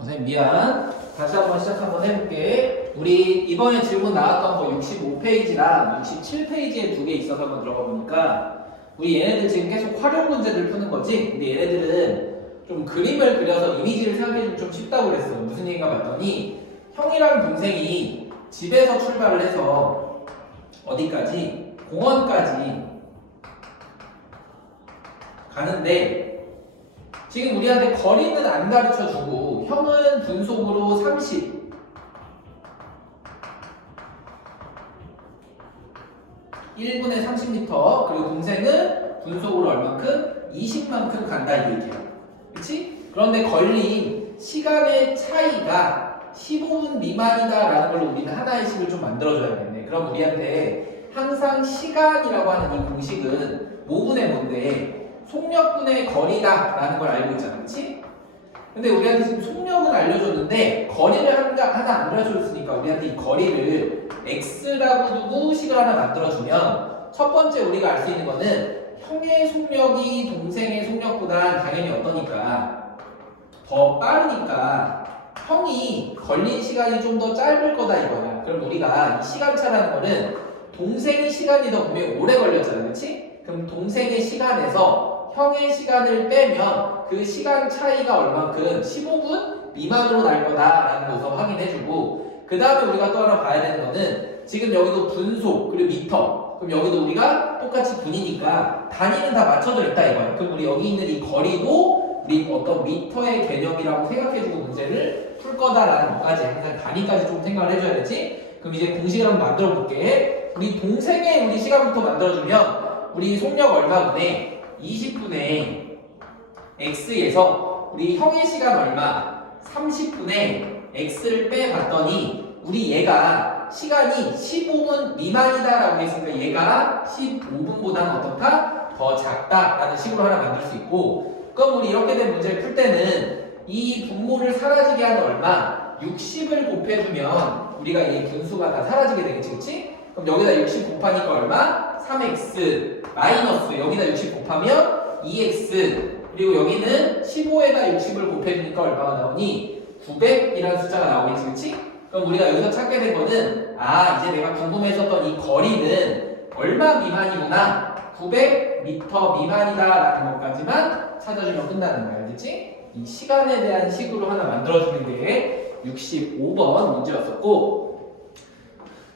선생님 미안. 다시 한번 시작 한번 해볼게. 우리 이번에 질문 나왔던 거 65페이지랑 67페이지에 두 개 있어서 한번 들어가 보니까 우리 얘네들 지금 계속 활용 문제들 푸는 거지? 근데 얘네들은 좀 그림을 그려서 이미지를 생각해주면 좀 쉽다고 그랬어. 무슨 얘기가 봤더니 형이랑 동생이 집에서 출발을 해서 어디까지? 공원까지 가는데 지금 우리한테 거리는 안 가르쳐주고 형은 분속으로 30 1분에 30m 그리고 동생은 분속으로 얼만큼? 20만큼 간다 이 얘기야. 그치? 그런데 걸린 시간의 차이가 15분 미만이다 라는 걸로 우리는 하나의 식을 좀 만들어줘야겠네. 그럼 우리한테 항상 시간이라고 하는 이 공식은 뭐분의 뭔데? 속력분의 거리다 라는 걸 알고 있잖아. 그치? 근데 우리한테 지금 속력은 알려줬는데 거리를 하나 안 알려줬으니까 우리한테 이 거리를 x라고 두고 식을 하나 만들어주면 첫 번째 우리가 알 수 있는 거는 형의 속력이 동생의 속력보다 당연히 어떠니까 더 빠르니까 형이 걸린 시간이 좀 더 짧을 거다 이거야. 그럼 우리가 이 시간차라는 거는 동생의 시간이 더 분명히 오래 걸렸잖아. 그치? 그럼 동생의 시간에서 형의 시간을 빼면 그 시간 차이가 얼만큼 15분 미만으로 날 거다라는 거 우선 확인해주고 그 다음에 우리가 또 하나 봐야 되는 거는 지금 여기도 분속 그리고 미터 그럼 여기도 우리가 똑같이 분이니까 단위는 다 맞춰져 있다 이거야. 그럼 우리 여기 있는 이 거리도 우리 어떤 미터의 개념이라고 생각해주고 문제를 풀 거다라는 것까지 항상 단위까지 좀 생각을 해줘야 되지. 그럼 이제 공식을 한번 만들어 볼게. 우리 동생의 우리 시간부터 만들어주면 우리 속력 얼마분에 20분의 x에서 우리 형의 시간 얼마 30분의 x를 빼봤더니 우리 얘가 시간이 15분 미만이다 라고 했으니까 얘가 15분보다는 어떻다? 더 작다 라는 식으로 하나 만들 수 있고 그럼 우리 이렇게 된 문제를 풀 때는 이 분모를 사라지게 하는 얼마 60을 곱해주면 우리가 이 분수가 다 사라지게 되겠지 그치? 그럼 여기다 60 곱하니까 얼마? 3x 마이너스 여기다 60 곱하면 2x 그리고 여기는 15에다 60을 곱해주니까 얼마가 나오니? 900이라는 숫자가 나오겠지 그치? 그럼 우리가 여기서 찾게 된 거는 이제 내가 궁금했었던 이 거리는 얼마 미만이구나 900m 미만이다 라는 것까지만 찾아주면 끝나는 거야 알겠지? 이 시간에 대한 식으로 하나 만들어주는 게 65번 문제였었고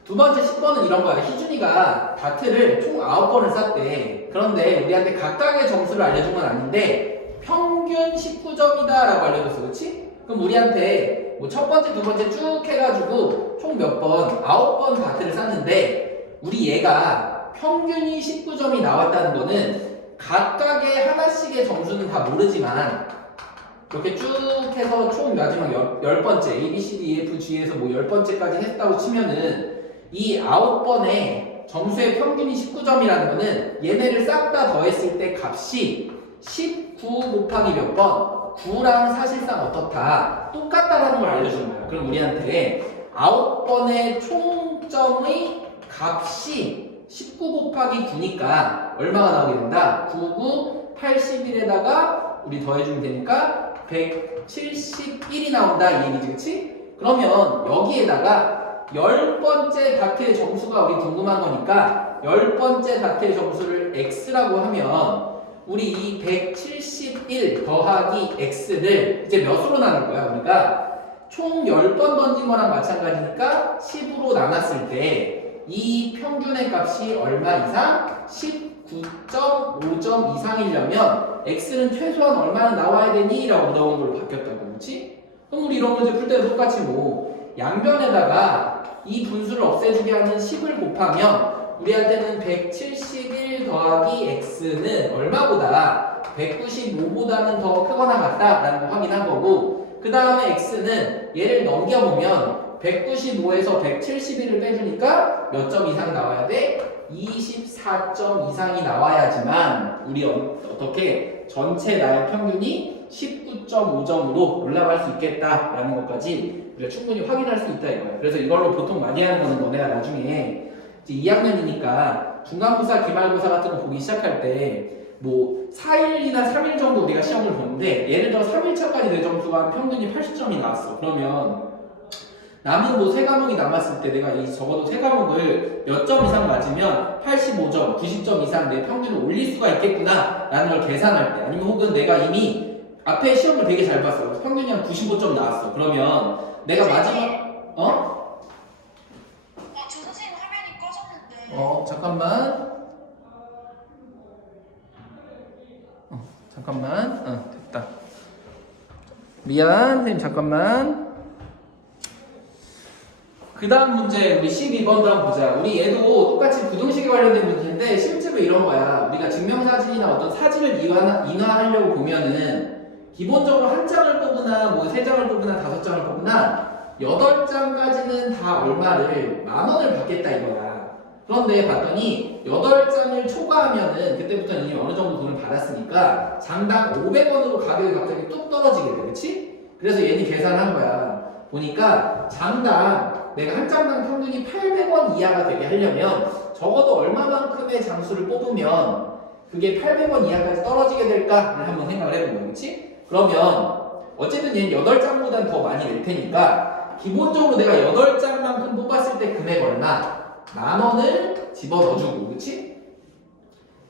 두 번째 10번은 이런 거야. 희준이가 다트를 총 9번을 쌌대. 그런데 우리한테 각각의 점수를 알려준 건 아닌데 평균 19점이다 라고 알려줬어. 그치? 그럼 우리한테 뭐 첫 번째, 두 번째 쭉 해가지고 총 몇 번? 9번 다트를 쌌는데 우리 얘가 평균이 19점이 나왔다는 거는 각각의 하나씩의 점수는 다 모르지만 이렇게 쭉 해서 총 마지막 10번째 A, B, C, D, E, F, G에서 뭐 10번째까지 했다고 치면은 이 9번의 점수의 평균이 19점이라는 거는 얘네를 싹 다 더했을 때 값이 19 곱하기 몇 번? 9랑 사실상 어떻다? 똑같다라는 걸 알려주는 거야. 그럼 우리한테 9번의 총점의 값이 19 곱하기 9니까 얼마가 나오게 된다? 99, 81에다가 우리 더해주면 되니까 171이 나온다 이 얘기지 그치? 그러면 여기에다가 10번째 다트의 점수가 우리 궁금한 거니까 10번째 다트의 점수를 x라고 하면 우리 이 171 더하기 x를 이제 몇으로 나눌 거야 우리가 총 10번 던진 거랑 마찬가지니까 10으로 나눴을 때 이 평균의 값이 얼마 이상? 19.5점 이상이려면 x는 최소한 얼마나 나와야 되니? 라고 물어본 걸로 바뀌었다고 그렇지? 그럼 우리 이런 문제 풀 때도 똑같이 뭐 양변에다가 이 분수를 없애주게 하는 10을 곱하면 우리한테는 171 더하기 x는 얼마보다 195보다는 더 크거나 같다라는 걸 확인한 거고 그 다음에 x는 얘를 넘겨보면 195에서 171을 빼주니까 몇 점 이상 나와야 돼? 24점 이상이 나와야지만 우리 어떻게 전체 나의 평균이 19.5점으로 올라갈 수 있겠다라는 것까지 우리가 충분히 확인할 수 있다 이거야. 그래서 이걸로 보통 많이 하는 거는 너네가 나중에 이제 2학년이니까 중간고사, 기말고사 같은 거 보기 시작할 때 뭐 4일이나 3일 정도 우리가 시험을 보는데 예를 들어 3일차까지 내 점수가 평균이 80점이 나왔어. 그러면 남은 뭐 3과목이 남았을 때 내가 이 적어도 3과목을 몇 점 이상 맞으면 85점, 90점 이상 내 평균을 올릴 수가 있겠구나 라는 걸 계산할 때, 아니면 혹은 내가 이미 앞에 시험을 되게 잘 봤어. 그래서 평균이 한 95점 나왔어. 그러면 내가 마지막 조 선생님 화면이 꺼졌는데. 잠깐만. 잠깐만. 됐다. 미안, 선생님 잠깐만. 그 다음 문제 우리 12번도 한번 보자. 우리 얘도 똑같이 부등식에 관련된 문제인데 실제로 이런 거야. 우리가 증명사진이나 어떤 사진을 인화하려고 보면은 기본적으로 한 장을 뽑으나 뭐 3장을 뽑으나 5장을 뽑으나 8장까지는 다 얼마를 10,000원을 받겠다 이거야. 그런데 봤더니 8장을 초과하면은 그때부터는 이미 어느 정도 돈을 받았으니까 장당 500원으로 가격이 갑자기 뚝 떨어지게 돼. 그치? 그래서 얘는 계산한 거야. 보니까 장당 내가 한 장당 평균이 800원 이하가 되게 하려면 적어도 얼마만큼의 장수를 뽑으면 그게 800원 이하까지 떨어지게 될까를 한번 생각을 해본 거야. 그치? 그러면 어쨌든 얘는 8장보단 더 많이 낼 테니까 기본적으로 내가 8장만큼 뽑았을 때 금액 얼마? 10,000원을 집어넣어주고, 그치?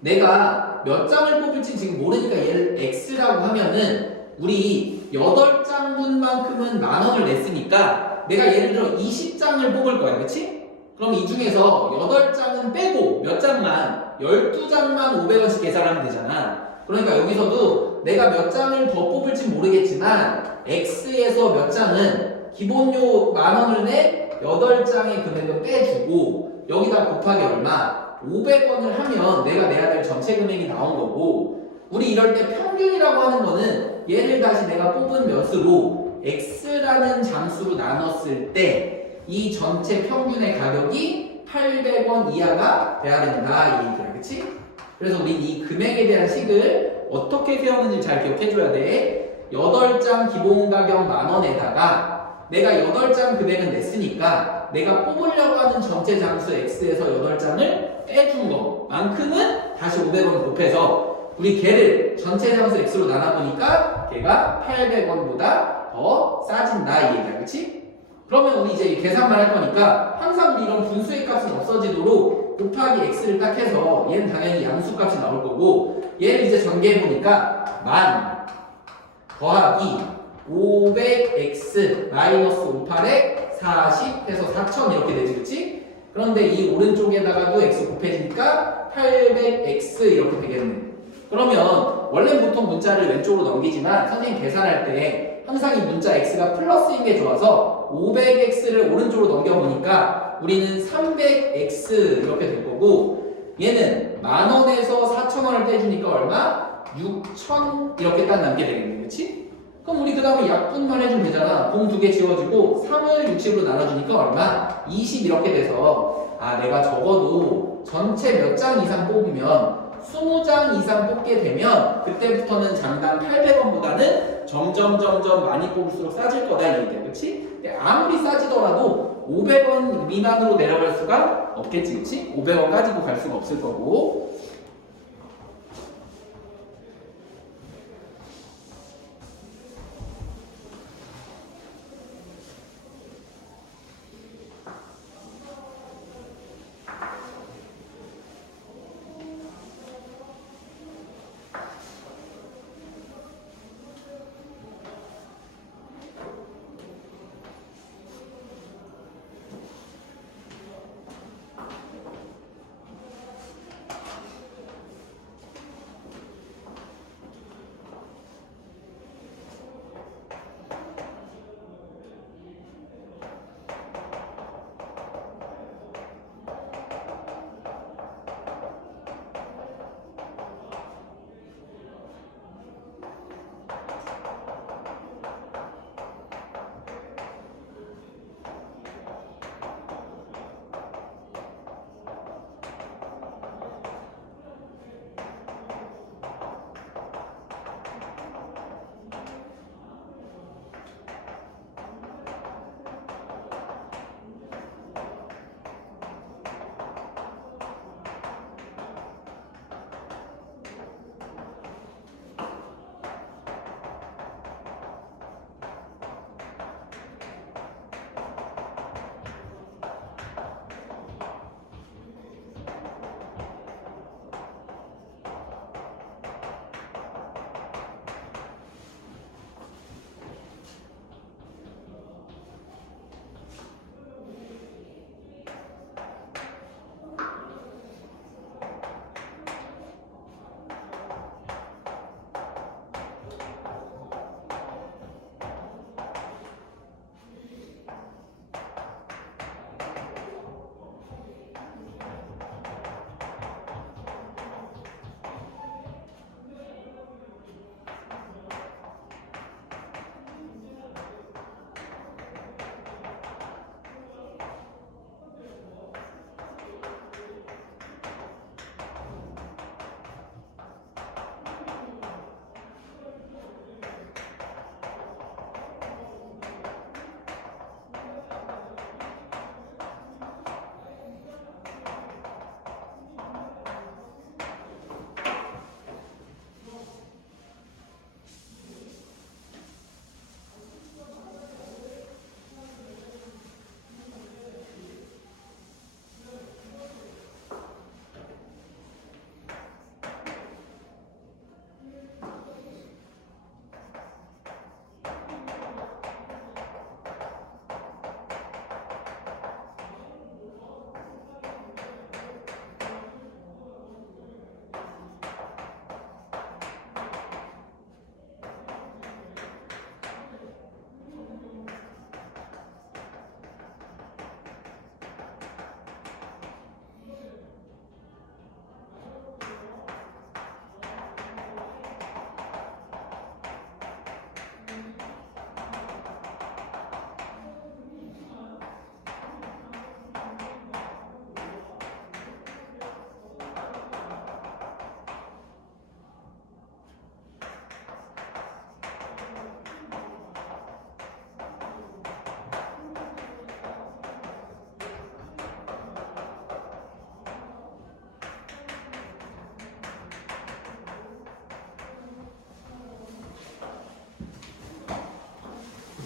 내가 몇 장을 뽑을지 지금 모르니까 얘를 X라고 하면은 우리 8장분만큼은 10,000원을 냈으니까 내가 예를 들어 20장을 뽑을 거야, 그치? 그럼 이 중에서 8장은 빼고 몇 장만, 12장만 500원씩 계산하면 되잖아. 그러니까 여기서도 내가 몇 장을 더 뽑을지 모르겠지만 X에서 몇 장은 기본료 10,000원을 내 8장의 금액은 빼주고 여기다 곱하기 얼마? 500원을 하면 내가 내야 될 전체 금액이 나온 거고, 우리 이럴 때 평균이라고 하는 거는 얘를 다시 내가 뽑은 몇으로 X라는 장수로 나눴을 때 이 전체 평균의 가격이 800원 이하가 돼야 된다 이 얘기야. 그치? 그래서 우리 이 금액에 대한 식을 어떻게 세웠는지 잘 기억해줘야 돼. 8장 기본 가격 10,000원에다가 내가 8장 금액은 냈으니까 내가 뽑으려고 하는 전체 장수 X에서 8장을 빼준 것만큼은 다시 500원 곱해서 우리 걔를 전체 장수 X로 나눠보니까 걔가 800원보다 더 싸진다 이 얘기야. 그치? 그러면 우리 이제 계산만 할 거니까 항상 우리 이런 분수의 값은 없어지도록 곱하기 X를 딱 해서 얘는 당연히 양수 값이 나올 거고, 얘를 이제 전개해보니까 10,000 더하기 500x 마이너스 58에 40 해서 4,000 이렇게 되지, 그치? 그런데 이 오른쪽에다가도 x 곱해지니까 800x 이렇게 되겠네. 그러면 원래 보통 문자를 왼쪽으로 넘기지만 선생님 계산할 때 항상 이 문자 x가 플러스인 게 좋아서 500x를 오른쪽으로 넘겨보니까 우리는 300x 이렇게 될 거고, 얘는 10,000원에서 4,000원을 떼주니까 얼마? 6,000 이렇게 딱 남게 되겠네. 그치? 그럼 우리 그 다음에 약분만 해주면 되잖아. 공 2개 지워주고 3을 60으로 나눠주니까 얼마? 20 이렇게 돼서 내가 적어도 전체 몇 장 이상 뽑으면 20장 이상 뽑게 되면 그때부터는 장당 800원보다는 점점 많이 뽑을수록 싸질 거다 이 얘기야. 그치? 아무리 싸지더라도 500원 미만으로 내려갈 수가 없겠지. 그치? 500원 가지고 갈 수가 없을 거고.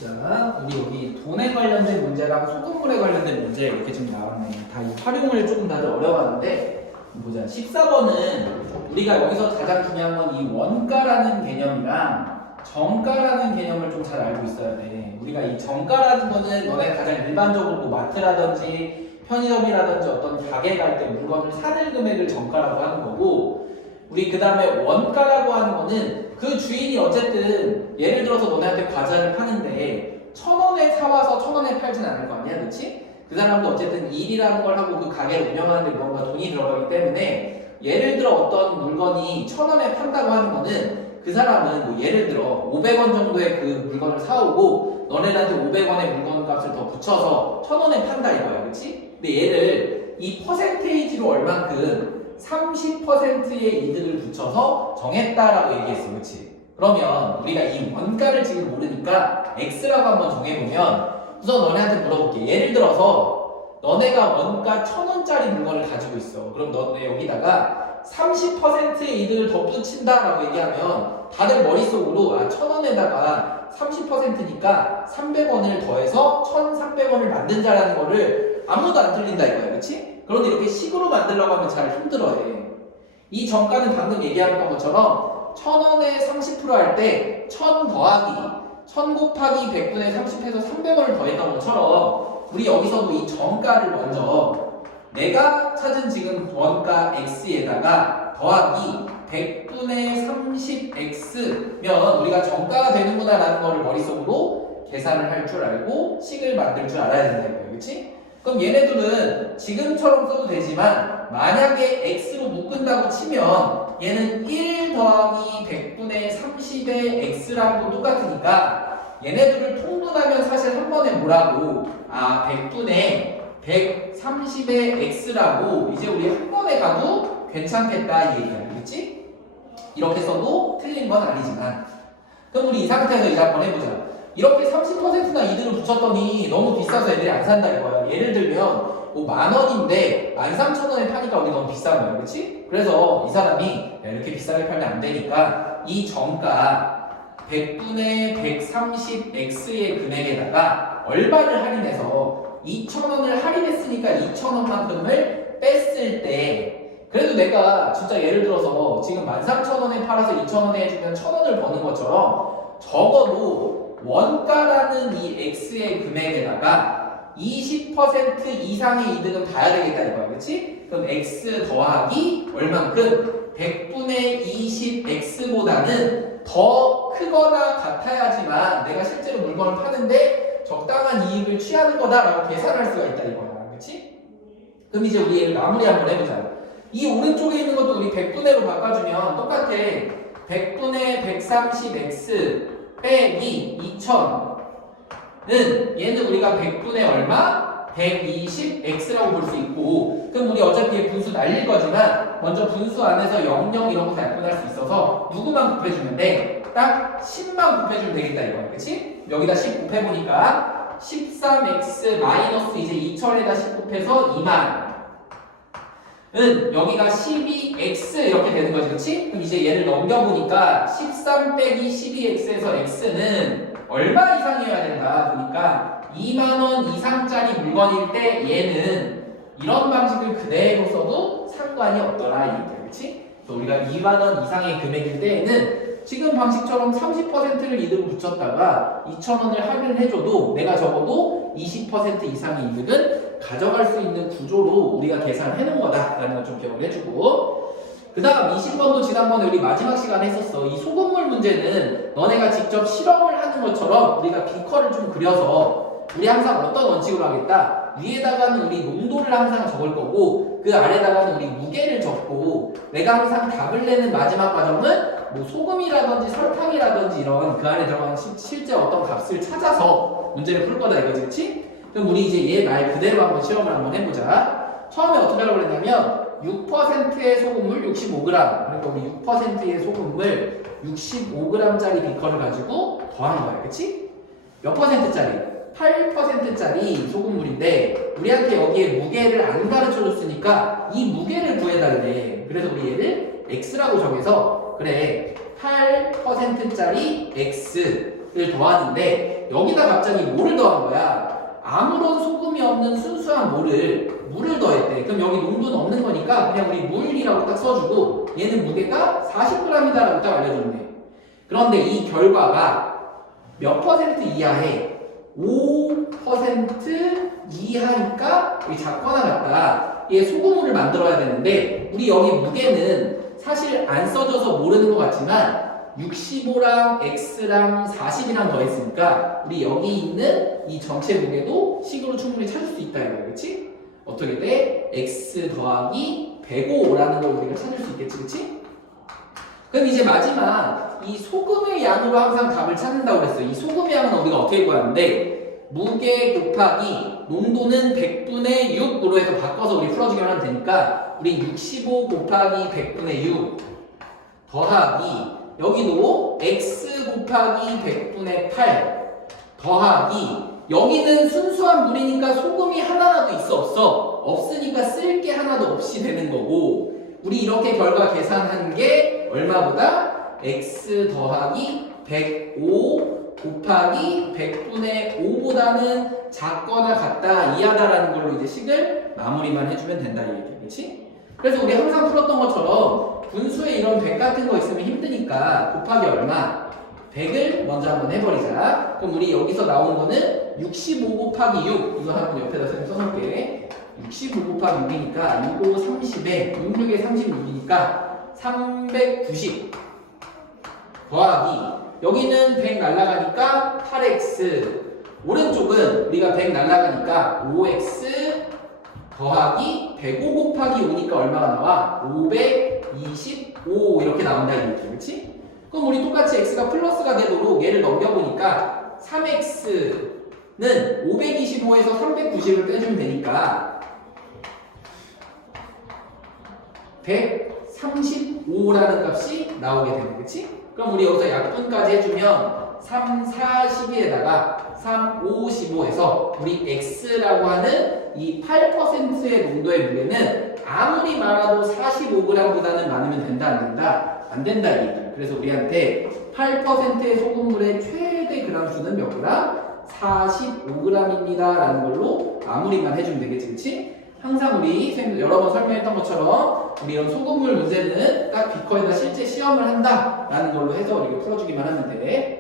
자, 우리 여기 돈에 관련된 문제랑 소금물에 관련된 문제 이렇게 지금 나왔네. 다 이 활용을 조금 다들 어려워하는데 보자. 14번은 우리가 여기서 가장 중요한 건 이 원가라는 개념이랑 정가라는 개념을 좀 잘 알고 있어야 돼. 우리가 이 정가라는 거는 너네가 가장 일반적으로 뭐 마트라든지 편의점이라든지 어떤 가게 갈 때 물건을 사는 금액을 정가라고 하는 거고, 우리 그 다음에 원가라고 하는 거는 그 주인이 어쨌든 예를 들어서 너네한테 과자를 파는데 1,000원에 사와서 1,000원에 팔진 않을 거 아니야, 그렇지? 그 사람도 어쨌든 일이라는 걸 하고 그 가게를 운영하는데 뭔가 돈이 들어가기 때문에 예를 들어 어떤 물건이 1,000원에 판다고 하는 거는 그 사람은 뭐 예를 들어 500원 정도의 그 물건을 사오고 너네한테 500원의 물건값을 더 붙여서 1,000원에 판다 이거야, 그렇지? 근데 얘를 이 퍼센테이지로 얼만큼 30%의 이득을 붙여서 정했다라고 얘기했어, 그렇지? 그러면 우리가 이 원가를 지금 모르니까 x라고 한번 정해보면 우선 너네한테 물어볼게. 예를 들어서 너네가 원가 1,000원짜리 물건을 가지고 있어. 그럼 너네 여기다가 30%의 이득을 덧붙인다라고 얘기하면 다들 머릿속으로 1,000원에다가 30%니까 300원을 더해서 1,300원을 만든다라는 거를 아무도 안 틀린다 이거야, 그렇지? 그런데 이렇게 식으로 만들려고 하면 잘 힘들어해. 이 정가는 방금 얘기한 것처럼 1,000원에 30% 할 때 1,000 더하기 1,000 곱하기 100분의 30해서 300원을 더했던 것처럼 우리 여기서도 이 정가를 먼저 내가 찾은 지금 원가 x에다가 더하기 100분의 30x면 우리가 정가가 되는구나 라는 거를 머릿속으로 계산을 할 줄 알고 식을 만들 줄 알아야 된다는 거예요, 그렇지? 그럼 얘네들은 지금처럼 써도 되지만 만약에 x로 묶은다고 치면 얘는 1 더하기 100분의 30의 x랑도 똑같으니까 얘네들을 통분하면 사실 한 번에 뭐라고 100분의 130의 x라고 이제 우리 한 번에 가도 괜찮겠다 이 얘기야, 그렇지? 이렇게 써도 틀린 건 아니지만 그럼 우리 이 상태에서 이제 한번 해보자. 이렇게 30%나 이득을 붙였더니 너무 비싸서 애들이 안 산다 이거야. 예를 들면 뭐 10,000원인데 13,000원에 파니까 우리 너무 비싼 거야, 그렇지? 그래서 이 사람이 이렇게 비싸게 팔면 안 되니까 이 정가 100분의 130x의 금액에다가 얼마를 할인해서 2,000원을 할인했으니까 2,000원만큼을 뺐을 때 그래도 내가 진짜 예를 들어서 지금 13,000원에 팔아서 2,000원에 해주면 1,000원을 버는 것처럼 적어도 원가라는 이 x의 금액에다가 20% 이상의 이득은 봐야 되겠다 이거야, 그렇지? 그럼 x 더하기 얼만큼 100분의 20x보다는 더 크거나 같아야지만 내가 실제로 물건을 파는데 적당한 이익을 취하는 거다라고 계산할 수가 있다 이거야, 그렇지? 그럼 이제 우리 얘를 마무리 한번 해보자. 이 오른쪽에 있는 것도 우리 100분의로 바꿔주면 똑같아. 100분의 130x 빼기 2,000은 얘는 우리가 100분의 얼마? 120x라고 볼 수 있고 그럼 우리 어차피 얘 분수 날릴 거지만 먼저 분수 안에서 00 이런 거 다 약분할 수 있어서 누구만 곱해주면 돼? 딱 10만 곱해주면 되겠다 이거야, 그치? 여기다 10 곱해보니까 13x 마이너스 이제 2,000에다 10 곱해서 2만 은 여기가 12x 이렇게 되는 거지, 그치? 그럼 이제 얘를 넘겨보니까 13 빼기 12x에서 x는 얼마 이상이어야 된다 보니까 2만원 이상짜리 물건일 때 얘는 이런 방식을 그대로 써도 상관이 없더라 이 얘기야, 그치? 그래서 우리가 2만원 이상의 금액일 때에는 지금 방식처럼 30%를 이득을 붙였다가 2,000원을 할인을 해줘도 내가 적어도 20% 이상의 이득은 가져갈 수 있는 구조로 우리가 계산을 해놓은 거다라는 걸 좀 기억을 해주고 그 다음 20번도 지난번에 우리 마지막 시간에 했었어. 이 소금물 문제는 너네가 직접 실험을 하는 것처럼 우리가 비커를 좀 그려서 우리 항상 어떤 원칙으로 하겠다. 위에다가는 우리 농도를 항상 적을 거고 그 아래다가는 우리 무게를 적고 내가 항상 답을 내는 마지막 과정은 뭐 소금이라든지 설탕이라든지 이런 그 안에 들어가는 실제 어떤 값을 찾아서 문제를 풀 거다 이거지, 그치? 그럼 우리 이제 얘 말 그대로 한번 실험을 한번 해보자. 처음에 어떻게 하려고 그랬냐면 6%의 소금물 65g 그러니까 우리 6%의 소금물 65g짜리 비커를 가지고 더한 거야, 그치? 몇 퍼센트짜리? 8%짜리 소금물인데 우리한테 여기에 무게를 안 가르쳐줬으니까 이 무게를 구해달래. 그래서 우리 얘를 x라고 정해서 그래 8%짜리 x 소금물을 더하는데 여기다 갑자기 뭐를 더한 거야? 아무런 소금이 없는 순수한 물을 더했대. 그럼 여기 농도는 없는 거니까 그냥 우리 물이라고 딱 써주고 얘는 무게가 40g이다라고 딱 알려줬네. 그런데 이 결과가 몇 퍼센트 이하에 5% 이하니까 여기 작거나 같다. 얘 소금물을 만들어야 되는데 우리 여기 무게는 사실 안 써져서 모르는 것 같지만 65랑 X랑 40이랑 더했으니까 우리 여기 있는 이 전체 무게도 식으로 충분히 찾을 수 있다 이거야. 그치? 어떻게 돼? X 더하기 105라는 걸 우리가 찾을 수 있겠지. 그치? 그럼 이제 마지막 이 소금의 양으로 항상 값을 찾는다고 그랬어. 이 소금의 양은 우리가 어떻게 구하는데 무게 곱하기 농도는 100분의 6으로 해서 바꿔서 우리 풀어주기만 하면 되니까 우리 65 곱하기 100분의 6 더하기 여기도 x 곱하기 100분의 8 더하기 여기는 순수한 물이니까 소금이 하나라도 있어 없어? 없으니까 쓸 게 하나도 없이 되는 거고 우리 이렇게 결과 계산한 게 얼마보다 x 더하기 105 곱하기 100분의 5보다는 작거나 같다 이하다라는 걸로 이제 식을 마무리만 해주면 된다 이 얘기야. 그렇지? 그래서 우리 항상 풀었던 것처럼 분수에 이런 100 같은 거 있으면 힘드니까 곱하기 얼마? 100을 먼저 한번 해버리자. 그럼 우리 여기서 나온 거는 65 곱하기 6 이거 한번 옆에다 써놓을게. 65 곱하기 6이니까 65 30에 66에 36이니까 390 더하기 여기는 100 날라가니까 8x 오른쪽은 우리가 100 날라가니까 5x 더하기 105 곱하기 5니까 얼마가 나와? 525 이렇게 나온다 이 얘기 그렇지? 그럼 우리 똑같이 x가 플러스가 되도록 얘를 넘겨보니까 3x는 525에서 390을 빼주면 되니까 135라는 값이 나오게 되는 거지? 그럼 우리 여기서 약분까지 해주면 3, 40에다가 3, 5, 15에서 우리 x라고 하는 이 8%의 농도의 무게는 아무리 많아도 45g보다는 많으면 된다 안 된다? 안 된다 이 얘기야. 그래서 우리한테 8%의 소금물의 최대 그람 수는 몇 그람? 45g입니다 라는 걸로 마무리만 해주면 되겠지 그치? 항상 우리 선생님도 여러 번 설명했던 것처럼 우리 이런 소금물 문제는 딱 비커에다 실제 시험을 한다 라는 걸로 해서 우리가 풀어주기만 하면 돼.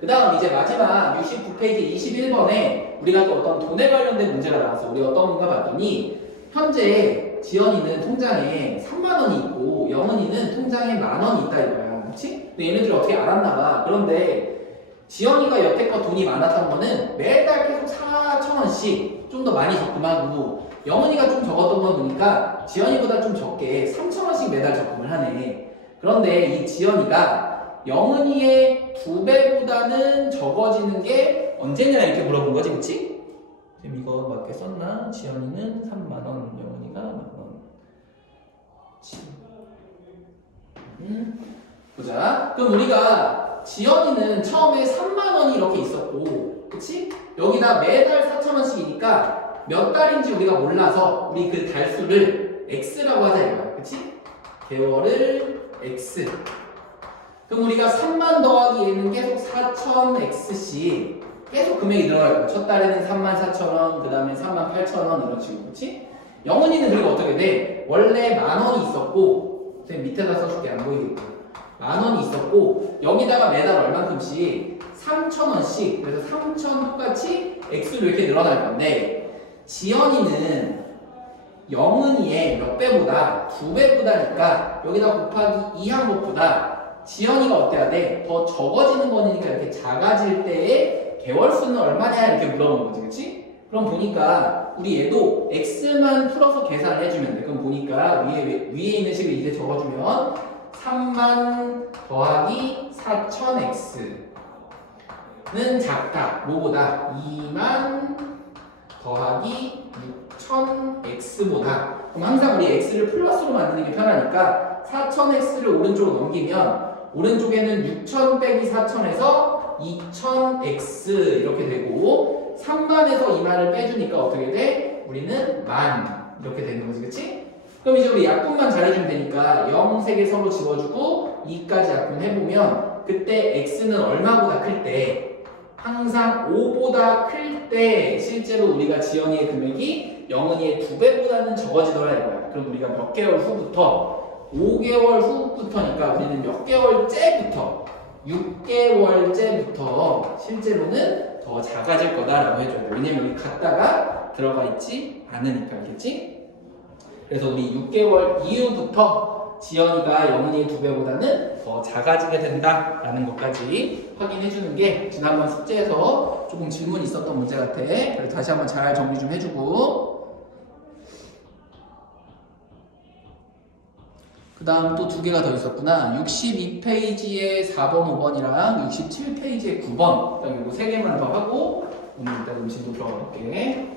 그 다음 이제 마지막 69페이지 21번에 우리가 또 어떤 돈에 관련된 문제가 나왔어. 우리 어떤 건가 봤더니 현재 지연이는 통장에 3만원이 있고 영은이는 통장에 만원이 있다 이거야. 그치? 근데 얘네들이 어떻게 알았나 봐. 그런데 지연이가 여태껏 돈이 많았던 거는 매달 계속 4,000원씩 좀 더 많이 적금 하고 영은이가 좀 적었던 거 보니까 지연이보다 좀 적게 3,000원씩 매달 적금을 하네. 그런데 이 지연이가 영은이의 2배보다는 적어지는 게 언제냐 이렇게 물어본 거지, 그치? 지금 이거 맞게 썼나? 지연이는 3만원, 영은이가 만원. 보자. 그럼 우리가 지연이는 처음에 3만원이 이렇게 있었고, 그치? 여기다 매달 4,000원씩이니까 몇 달인지 우리가 몰라서 우리 그 달수를 x라고 하자 이거야. 그치? 개월을 x. 그럼 우리가 3만 더하기 얘는 계속 4,000x씩 계속 금액이 늘어날 거야. 첫 달에는 34,000원, 그 다음에 38,000원 이런 식으로. 그치? 영은이는 그리고 어떻게 돼? 원래 만원이 있었고, 선생님 밑에다 써줄게. 안 보이겠고. 만원이 있었고, 여기다가 매달 얼만큼씩 3,000원씩. 그래서 3,000 똑같이 x로 이렇게 늘어날 건데, 지연이는 영은이의 몇 배보다 2배보다니까 여기다 곱하기 2 항목보다 지연이가 어때야 돼? 더 적어지는 거니까 이렇게 작아질 때의 개월수는 얼마냐 이렇게 물어본 거지, 그치? 그럼 보니까 우리 얘도 x만 풀어서 계산을 해주면 돼. 그럼 보니까 위에 있는 식을 이제 적어주면 3만 더하기 4,000x는 작다. 뭐보다? 2만 더하기 6,000x보다. 그럼 항상 우리 x를 플러스로 만드는 게 편하니까 4,000x를 오른쪽으로 넘기면 오른쪽에는 6,000 빼기 4,000에서 2,000x 이렇게 되고 3만에서 2만을 빼주니까 어떻게 돼? 우리는 만 이렇게 되는 거지, 그치? 그럼 이제 우리 약분만 잘해주면 되니까 0, 3개 서로 지워주고 2까지 약분해보면 그때 x는 얼마보다 클 때 항상 5보다 클 때 실제로 우리가 지연이의 금액이 영은이의 2배보다는 적어지더라 이거야. 그럼 우리가 몇 개월 후부터 5개월 후부터니까 우리는 몇 개월째부터 6개월째부터 실제로는 더 작아질 거다라고 해줘야 돼. 왜냐면 여기 갔다가 들어가 있지 않으니까. 알겠지? 그래서 우리 6개월 이후부터 지연이가 영은이의 2배보다는 더 작아지게 된다라는 것까지 확인해 주는 게 지난번 숙제에서 조금 질문이 있었던 문제 같아. 그래서 다시 한번 잘 정리 좀 해주고, 그 다음 또 2개가 더 있었구나. 62페이지에 4번, 5번이랑 67페이지에 9번. 일단 이거 3개만 더 하고 오늘 일단 음식도 들어가 볼게.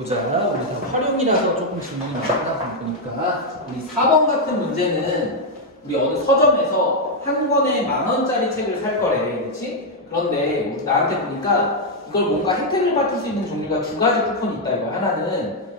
보자. 우리 다 활용이라서 조금 질문이 많다 보니까 우리 4번 같은 문제는 우리 어느 서점에서 한 권에 10,000원짜리 책을 살 거래, 그렇지? 그런데 나한테 보니까 이걸 뭔가 혜택을 받을 수 있는 종류가 두 가지 쿠폰이 있다 이거. 하나는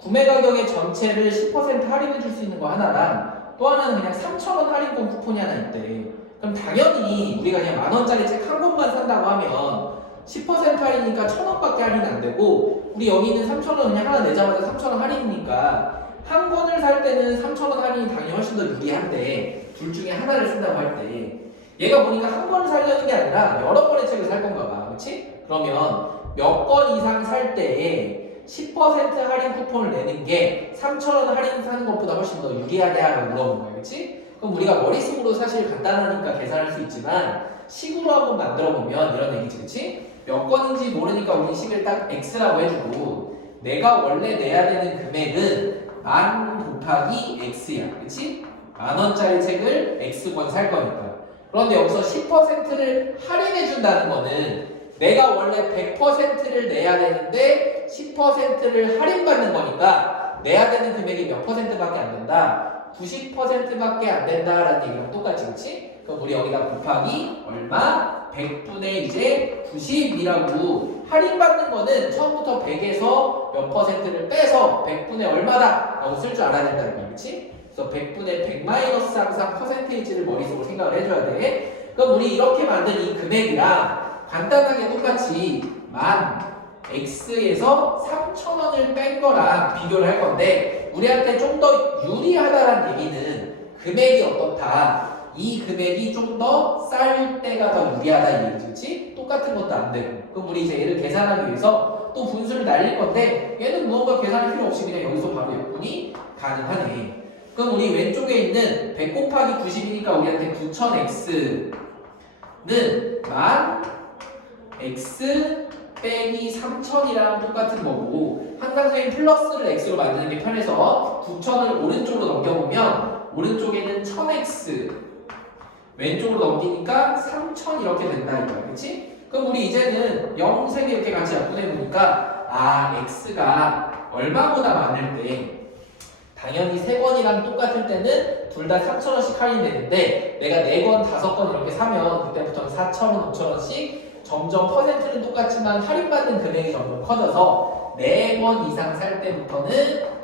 구매 가격의 전체를 10% 할인해 줄 수 있는 거 하나랑 또 하나는 그냥 3,000원 할인권 쿠폰이 하나 있대. 그럼 당연히 우리가 그냥 10,000원짜리 책 한 권만 산다고 하면 10% 할인이니까 1,000원밖에 할인 안 되고 우리 여기 있는 3,000원 그냥 하나 내자마자 3,000원 할인이니까 한 권을 살 때는 3,000원 할인이 당연히 훨씬 더 유리한데 둘 중에 하나를 쓴다고 할 때 얘가 보니까 한 권을 사려는 게 아니라 여러 권의 책을 살 건가 봐. 그렇지? 그러면 몇 권 이상 살 때에 10% 할인 쿠폰을 내는 게 3,000원 할인 사는 것보다 훨씬 더 유리하냐라고 물어본 거야. 그렇지? 그럼 우리가 머릿속으로 사실 간단하니까 계산할 수 있지만 식으로 한번 만들어 보면 이런 얘기지. 그렇지? 몇 권인지 모르니까 우리 식을 딱 X라고 해주고 내가 원래 내야 되는 금액은 10,000 곱하기 X야. 그렇지? 10,000원짜리 책을 X권 살 거니까. 그런데 여기서 10%를 할인해 준다는 거는 내가 원래 100%를 내야 되는데 10%를 할인받는 거니까 내야 되는 금액이 몇 %밖에 안 된다? 90%밖에 안 된다라는 얘기랑 똑같이. 그렇지? 그럼 우리 여기다 곱하기 얼마? 100분의 이제 90이라고 할인받는 거는 처음부터 100에서 몇 %를 빼서 100분의 얼마다 라고 쓸 줄 알아야 된다는 거야. 그렇지? 그래서 100분의 100 마이너스 항상 퍼센테이지를 머릿속으로 생각을 해줘야 돼. 그럼 우리 이렇게 만든 이 금액이랑 간단하게 똑같이 만 X에서 3,000원을 뺀 거랑 비교를 할 건데 우리한테 좀 더 유리하다라는 얘기는 금액이 어떻다. 이 금액이 좀 더 쌀 때가 더 유리하다 이 얘기지. 그치? 똑같은 것도 안 되고. 그럼 우리 이제 얘를 계산하기 위해서 또 분수를 날릴 건데 얘는 무언가 계산할 필요 없이 그냥 여기서 바로 역분이 가능하네. 그럼 우리 왼쪽에 있는 100 곱하기 90이니까 우리한테 9,000x는 만 x 빼기 3,000이랑 똑같은 거고 항상 선생님 플러스를 x로 만드는 게 편해서 9,000을 오른쪽으로 넘겨보면 오른쪽에는 1,000x 왼쪽으로 넘기니까 3,000 이렇게 된다 이거야. 그치? 그럼 우리 이제는 0, 3개 이렇게 같이 약분해보니까 아 x가 얼마보다 많을 때 당연히 3권이랑 똑같을 때는 둘 다 3,000원씩 할인되는데 내가 4권, 5권 이렇게 사면 그때부터는 4,000원, 5,000원씩 점점 퍼센트는 똑같지만 할인받는 금액이 점점 커져서 4권 이상 살 때부터는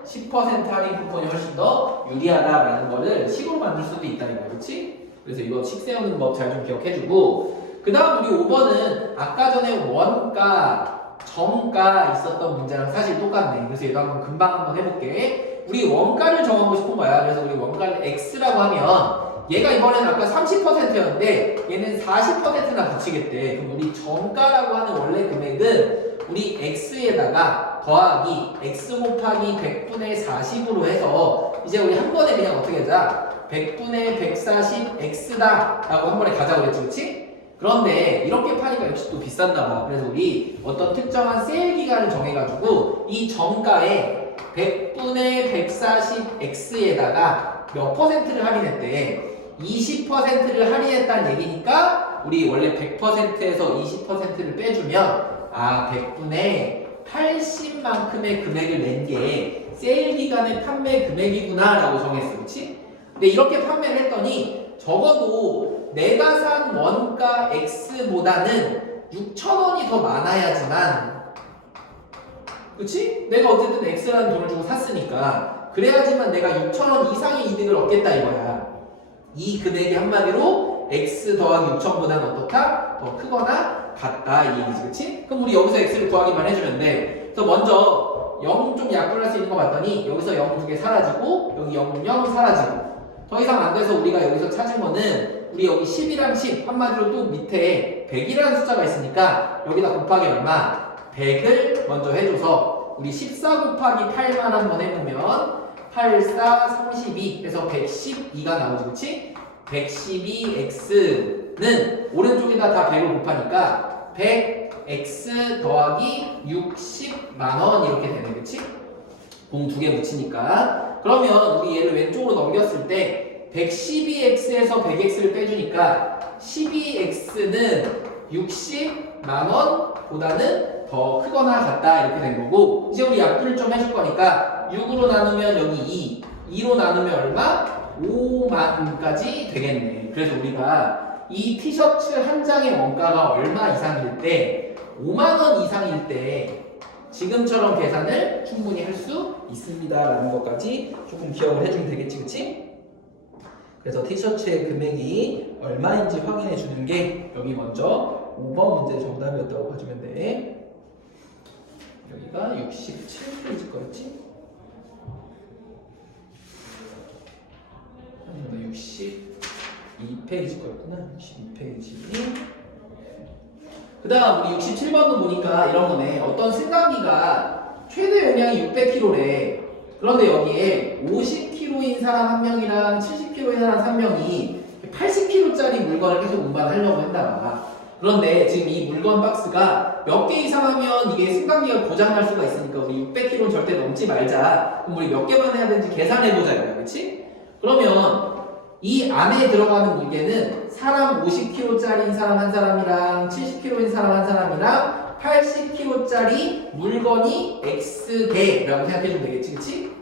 10% 할인 쿠폰이 훨씬 더 유리하다라는 거를 식으로 만들 수도 있다 이거. 그렇지? 그래서 이거 식 세우는 법 잘 좀 기억해주고 그 다음 우리 5번은 아까 전에 원가, 정가 있었던 문제랑 사실 똑같네. 그래서 얘도 금방 해볼게. 우리 원가를 정하고 싶은 거야. 그래서 우리 원가를 X라고 하면 얘가 이번에는 아까 30%였는데 얘는 40%나 붙이겠대. 그럼 우리 정가라고 하는 원래 금액은 우리 X에다가 더하기 X 곱하기 100분의 40으로 해서 이제 우리 한 번에 그냥 어떻게 하자? 100분의 140 X다 라고 한 번에 가자고 그랬지. 그치? 그런데 이렇게 파니까 역시 또 비싼가 봐. 그래서 우리 어떤 특정한 세일 기간을 정해가지고 이 정가에 100분의 140x에다가 몇 %를 할인했대? 20%를 할인했다는 얘기니까 우리 원래 100%에서 20%를 빼주면 아 100분의 80만큼의 금액을 낸 게 세일 기간의 판매 금액이구나 라고 정했어. 그치? 근데 이렇게 판매를 했더니 적어도 내가 산 원가 X보다는 6,000원이 더 많아야지만 그치? 내가 어쨌든 X라는 돈을 주고 샀으니까 그래야지만 내가 6,000원 이상의 이득을 얻겠다 이거야. 이 금액이 한마디로 X 더하기 6,000보다는 어떻다? 더 크거나 같다 이 얘기지. 그치? 그럼 우리 여기서 X를 구하기만 해주면 돼. 그래서 먼저 0 좀 약분할 수 있는 거 봤더니 여기서 0 두 개 사라지고 여기 0은 0 사라지고 더 이상 안 돼서 우리가 여기서 찾은 거는 우리 여기 10이랑 10 한마디로 또 밑에 100이라는 숫자가 있으니까 여기다 곱하기 얼마? 100을 먼저 해줘서 우리 14 곱하기 8만 한번 해보면 8, 4, 32 그래서 112가 나오지. 그치? 112x는 오른쪽에다 다 100을 곱하니까 100x 더하기 60만원 이렇게 되네. 그치? 공 두 개 붙이니까 그러면 우리 얘를 왼쪽으로 넘겼을 때 112x에서 100x를 빼주니까 12x는 60만원 보다는 더 크거나 같다 이렇게 된 거고 이제 우리 약분을 좀 해줄 거니까 6으로 나누면 여기 2, 2로 나누면 얼마? 5만까지 되겠네. 그래서 우리가 이 티셔츠 한 장의 원가가 얼마 이상일 때 5만 원 이상일 때 지금처럼 계산을 충분히 할 수 있습니다라는 것까지 조금 기억을 해주면 되겠지, 그치? 그래서 티셔츠의 금액이 얼마인지 확인해 주는 게 여기 먼저 5번 문제 정답이었다고 봐주면 돼. 여기가 67페이지 거였지? 62페이지 거였구나. 62페이지. 그 다음 우리 67번도 보니까 이런 거네. 어떤 승강기가 최대 용량이 600kg래. 그런데 여기에 50kg인 사람 한 명이랑 70kg인 사람 한 명이 80kg짜리 물건을 계속 운반하려고 한다. 그런데 지금 이 물건 박스가 몇 개 이상 하면 이게 승강기가 고장날 수가 있으니까 우리 600kg는 절대 넘지 말자. 그럼 우리 몇 개만 해야 되는지 계산해보자. 그렇지? 그러면 이 안에 들어가는 무게는 사람 50kg짜리인 사람 한 사람이랑 70kg인 사람 한 사람이랑 80kg짜리 물건이 X개라고 생각해주면 되겠지, 그치?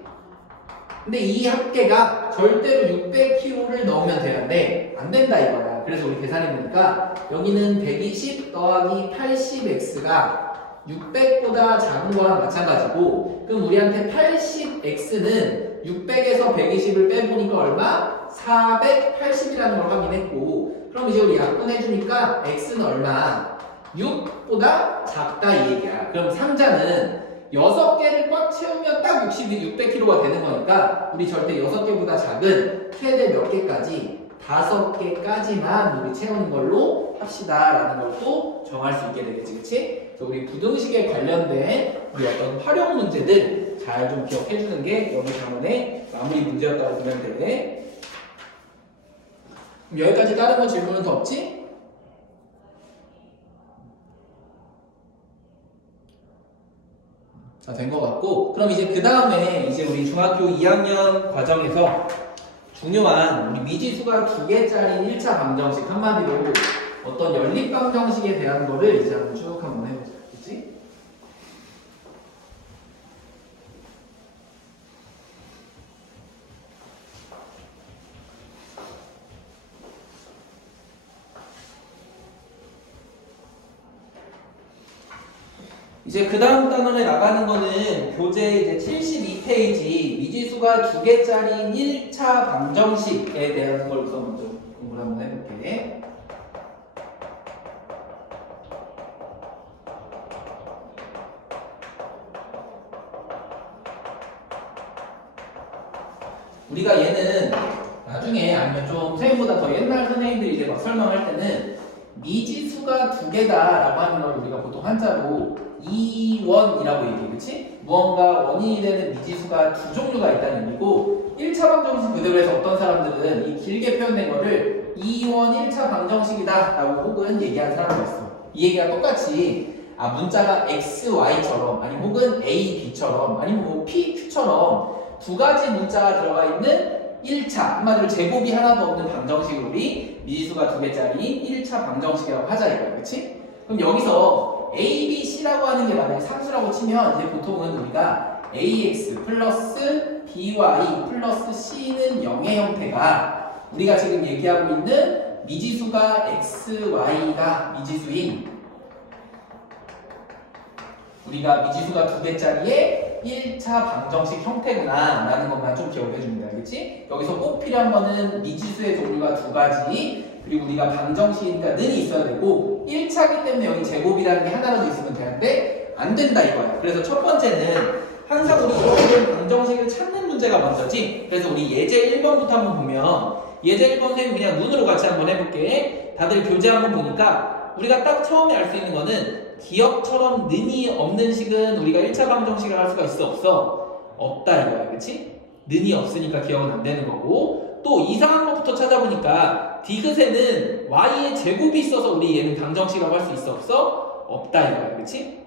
근데 이 합계가 절대로 600kg를 넣으면 되는데 안 된다 이거야. 그래서 우리 계산해보니까 여기는 120 더하기 80X가 600보다 작은 거랑 마찬가지고, 그럼 우리한테 80X는 600에서 120을 빼보니까 얼마? 480이라는 걸 확인했고, 그럼 이제 우리 약분해주니까 X는 얼마? 6보다 작다 이 얘기야. 그럼 상자는 6개를 꽉 채우면 딱 600kg가 되는 거니까 우리 절대 6개보다 작은 최대 몇 개까지? 5개까지만 우리 채우는 걸로 합시다 라는 걸 또 정할 수 있게 되겠지, 그치? 그래서 우리 부등식에 관련된 우리 어떤 활용 문제들 잘 좀 기억해 주는 게 여기 강원의 마무리 문제였다고 보면 돼. 그럼 여기까지 다른 거 질문은 더 없지? 자, 된 것 같고, 그럼 이제 그 다음에 이제 우리 중학교 2학년 과정에서 중요한 우리 미지수가 2개짜리 1차 방정식, 한마디로 어떤 연립 방정식에 대한 거를 이제 한번 쭉 한번 해보자. 그치? 이제 그 다음 단원에 나가는 거는 교재 이제 72페이지 미지수가 2개짜리인 1차 방정식에 대한 걸 우선 먼저 공부를 한번 해볼게. 우리가 얘는 나중에 아니면 좀 선생님보다 더 옛날 선생님들이 이제 막 설명할 때는 미지수가 2개다라고 하는 걸 우리가 보통 한자로 이원이라고 얘기해, 그치? 무언가 원인이 되는 미지수가 두 종류가 있다는 의미고, 1차 방정식 그대로 해서 어떤 사람들은 이 길게 표현된 거를 이원 1차 방정식이다 라고 혹은 얘기하는 사람도 있어. 이 얘기가 똑같이 문자가 x, y처럼 아니면 혹은 a, b처럼 아니면 뭐 p, q처럼 두 가지 문자가 들어가 있는 1차, 한마디로 제곱이 하나도 없는 방정식을 우리 미지수가 2개짜리 1차 방정식이라고 하자 이거야, 그치? 그럼 여기서 a, b, c라고 하는 게 만약에 상수라고 치면 이제 보통은 우리가 ax 플러스 by 플러스 c는 0의 형태가 우리가 지금 얘기하고 있는 미지수가 x, y가 미지수인 우리가 미지수가 2개짜리의 1차 방정식 형태구나 라는 것만 좀 기억해 줍니다. 알겠지? 여기서 꼭 필요한 거는 미지수의 종류가 2가지, 그리고 우리가 방정식이니까 는이 있어야 되고 1차기 때문에 여기 제곱이라는 게 하나라도 있으면 되는데 안 된다 이거야. 그래서 첫 번째는 항상 우리 이렇게 된 방정식을 찾는 문제가 먼저지. 그래서 우리 예제 1번부터 한번 보면 예제 1번 선생님 그냥 눈으로 같이 한번 해볼게. 다들 교재 한번 보니까 우리가 딱 처음에 알 수 있는 거는 기억처럼 는이 없는 식은 우리가 1차 방정식을 할 수가 있어 없어? 없다 이거야, 그치? 는이 없으니까 기억은 안 되는 거고, 또 이상한 것부터 찾아보니까 디귿에는 y의 제곱이 있어서 우리 얘는 방정식이라고 할 수 있어 없어? 없다 이거야, 그치?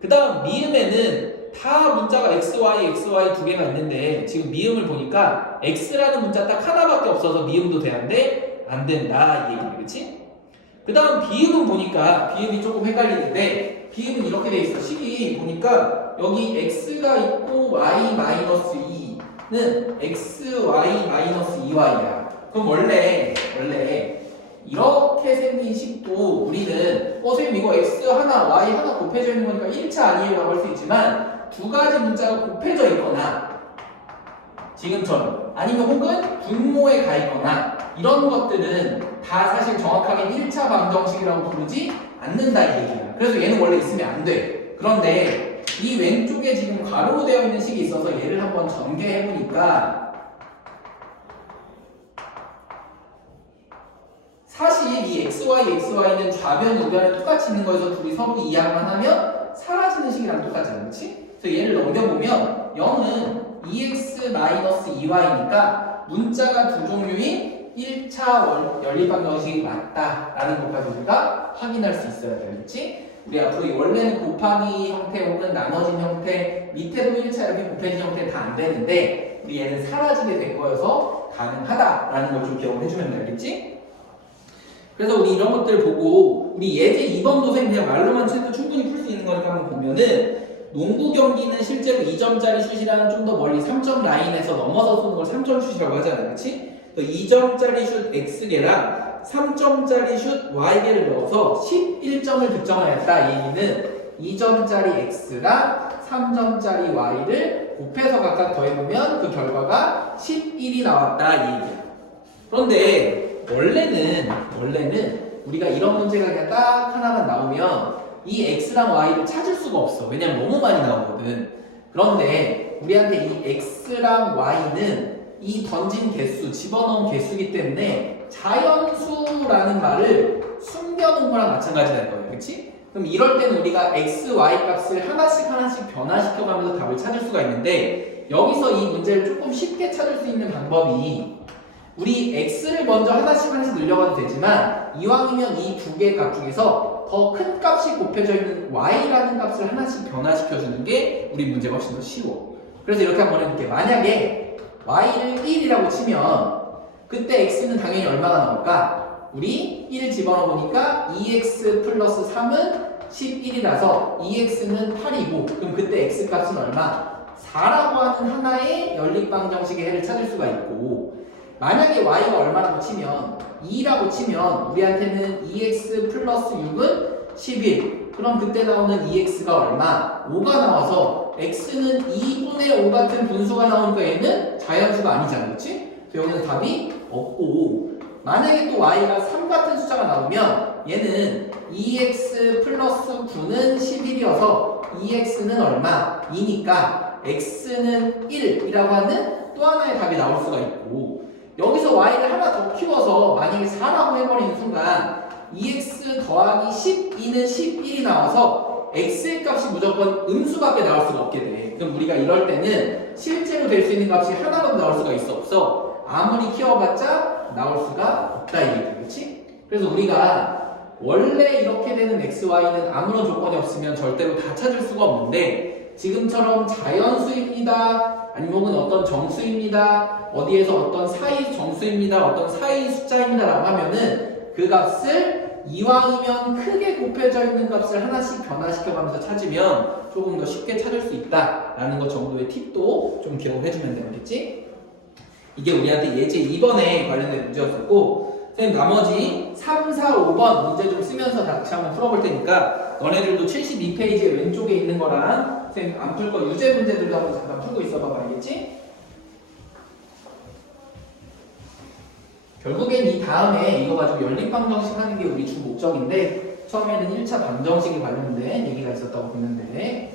그 다음 미음에는 다 문자가 x, y 두 개가 있는데 지금 미음을 보니까 x라는 문자 딱 하나밖에 없어서 미음도 되는데 안 된다 이 얘기네, 그치? 그 다음 비음은 보니까 비음이 조금 헷갈리는데 비음은 이렇게 돼 있어. 식이 보니까 여기 x가 있고 y-2는 x, y-2y야. 그럼 원래 이렇게 생긴 식도 우리는 선생님 이거 x 하나 y 하나 곱해져 있는 거니까 1차 아니에요 라고 할 수 있지만 두 가지 문자가 곱해져 있거나 지금처럼 아니면 혹은 분모에 가 있거나 이런 것들은 다 사실 정확하게 1차 방정식이라고 부르지 않는다 이 얘기야. 그래서 얘는 원래 있으면 안 돼. 그런데 이 왼쪽에 지금 가로로 되어 있는 식이 있어서 얘를 한번 전개해 보니까 사실 이 xy는 좌변 우변에 똑같이 있는 거에서 둘이 서로 이항만 하면 사라지는 식이랑 똑같잖아, 그렇지? 그래서 얘를 넘겨보면 0은 2x-2y니까 문자가 두 종류인 1차 연립방정식이 맞다라는 것까지 우리가 확인할 수 있어야 돼요, 그렇지? 우리 앞으로 이 원래는 곱하기 형태 혹은 나눠진 형태 밑에도 1차 이렇게 곱해진 형태 다 안 되는데 우리 얘는 사라지게 될 거여서 가능하다라는 걸 좀 기억을 해주면 돼, 알겠지? 그래서 우리 이런 것들 보고 우리 예제 2번 도생 그냥 말로만 해도 충분히 풀 수 있는 거니까 한번 보면은 농구 경기는 실제로 2점짜리 슛이랑 좀 더 멀리 3점 라인에서 넘어서 쏘는 걸 3점 슛이라고 하잖아요, 그렇지? 2점짜리 슛 X개랑 3점짜리 슛 Y개를 넣어서 11점을 득점하였다. 이 얘기는 2점짜리 X랑 3점짜리 Y를 곱해서 각각 더해보면 그 결과가 11이 나왔다. 이 얘기야. 그런데 원래는 우리가 이런 문제가 그냥 딱 하나만 나오면 이 x랑 y를 찾을 수가 없어. 왜냐면 너무 많이 나오거든. 그런데 우리한테 이 x랑 y는 이 던진 개수, 집어넣은 개수이기 때문에 자연수라는 말을 숨겨놓은 거랑 마찬가지가 될 거예요. 그렇지? 그럼 이럴 때는 우리가 x, y 값을 하나씩 변화시켜가면서 답을 찾을 수가 있는데 여기서 이 문제를 조금 쉽게 찾을 수 있는 방법이 우리 x를 먼저 하나씩 늘려가도 되지만 이왕이면 이 두 개의 값 중에서 더 큰 값이 곱해져 있는 y라는 값을 하나씩 변화시켜주는 게 우리 문제가 훨씬 더 쉬워. 그래서 이렇게 한번 해볼게. 만약에 y를 1이라고 치면 그때 x는 당연히 얼마가 나올까? 우리 1 집어넣어보니까 2x 플러스 3은 11이라서 2x는 8이고 그럼 그때 x 값은 얼마? 4라고 하는 하나의 연립방정식의 해를 찾을 수가 있고 만약에 y가 얼마라고 치면 2라고 치면 우리한테는 2x 플러스 6은 11 그럼 그때 나오는 2x가 얼마? 5가 나와서 x는 2분의 5 같은 분수가 나오니까 얘는 자연수가 아니잖아, 그렇지? 그래서 여기는 답이 없고 만약에 또 y가 3 같은 숫자가 나오면 얘는 2x 플러스 9는 11이어서 2x는 얼마? 2니까 x는 1이라고 하는 또 하나의 답이 나올 수가 있고 여기서 y를 하나 더 키워서 만약에 4라고 해버리는 순간 2x 더하기 12는 11이 나와서 x의 값이 무조건 음수밖에 나올 수가 없게 돼. 그럼 우리가 이럴 때는 실제로 될 수 있는 값이 하나라도 나올 수가 있어 없어? 아무리 키워봤자 나올 수가 없다 이 얘기야, 그렇지? 그래서 우리가 원래 이렇게 되는 x, y는 아무런 조건이 없으면 절대로 다 찾을 수가 없는데 지금처럼 자연수입니다 아니면 혹은 어떤 정수입니다 어디에서 어떤 사이 정수입니다 어떤 사이 숫자입니다 라고 하면은 그 값을 이왕이면 크게 곱해져 있는 값을 하나씩 변화시켜가면서 찾으면 조금 더 쉽게 찾을 수 있다라는 것 정도의 팁도 좀 기억을 해주면 되겠지? 이게 우리한테 예제 2번에 관련된 문제였었고 선생님 나머지 3, 4, 5번 문제 좀 쓰면서 다시 한번 풀어볼 테니까 너네들도 72페이지에 왼쪽에 있는 거랑 선생님 안 풀 거 유제 문제들도 한번 잠깐 풀고 있어봐 알겠지? 결국엔 이 다음에 이거 가지고 연립방정식 하는 게 우리 주 목적인데 처음에는 1차 방정식에 관련된 얘기가 있었다고 보는데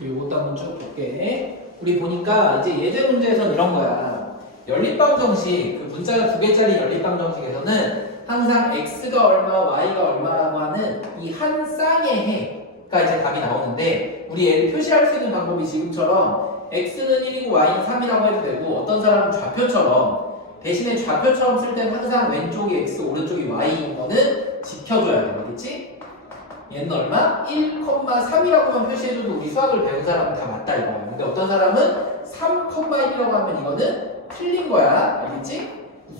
이것도 한번 쭉 볼게. 우리 보니까 이제 예제 문제에서는 이런 거야. 연립방 정식, 그 문자가 2개짜리 연립방 정식에서는 항상 x가 얼마, y가 얼마라고 하는 이 한 쌍의 해가 이제 답이 나오는데 우리 얘를 표시할 수 있는 방법이 지금처럼 x는 1이고 y는 3이라고 해도 되고 어떤 사람은 좌표처럼 대신에 좌표처럼 쓸 때는 항상 왼쪽이 x, 오른쪽이 y인 거는 지켜줘야 돼. 알겠지? 얘는 얼마? 1,3이라고만 표시해줘도 우리 수학을 배운 사람은 다 맞다 이거야. 근데 어떤 사람은 3,1이라고 하면 이거는 틀린 거야. 알겠지?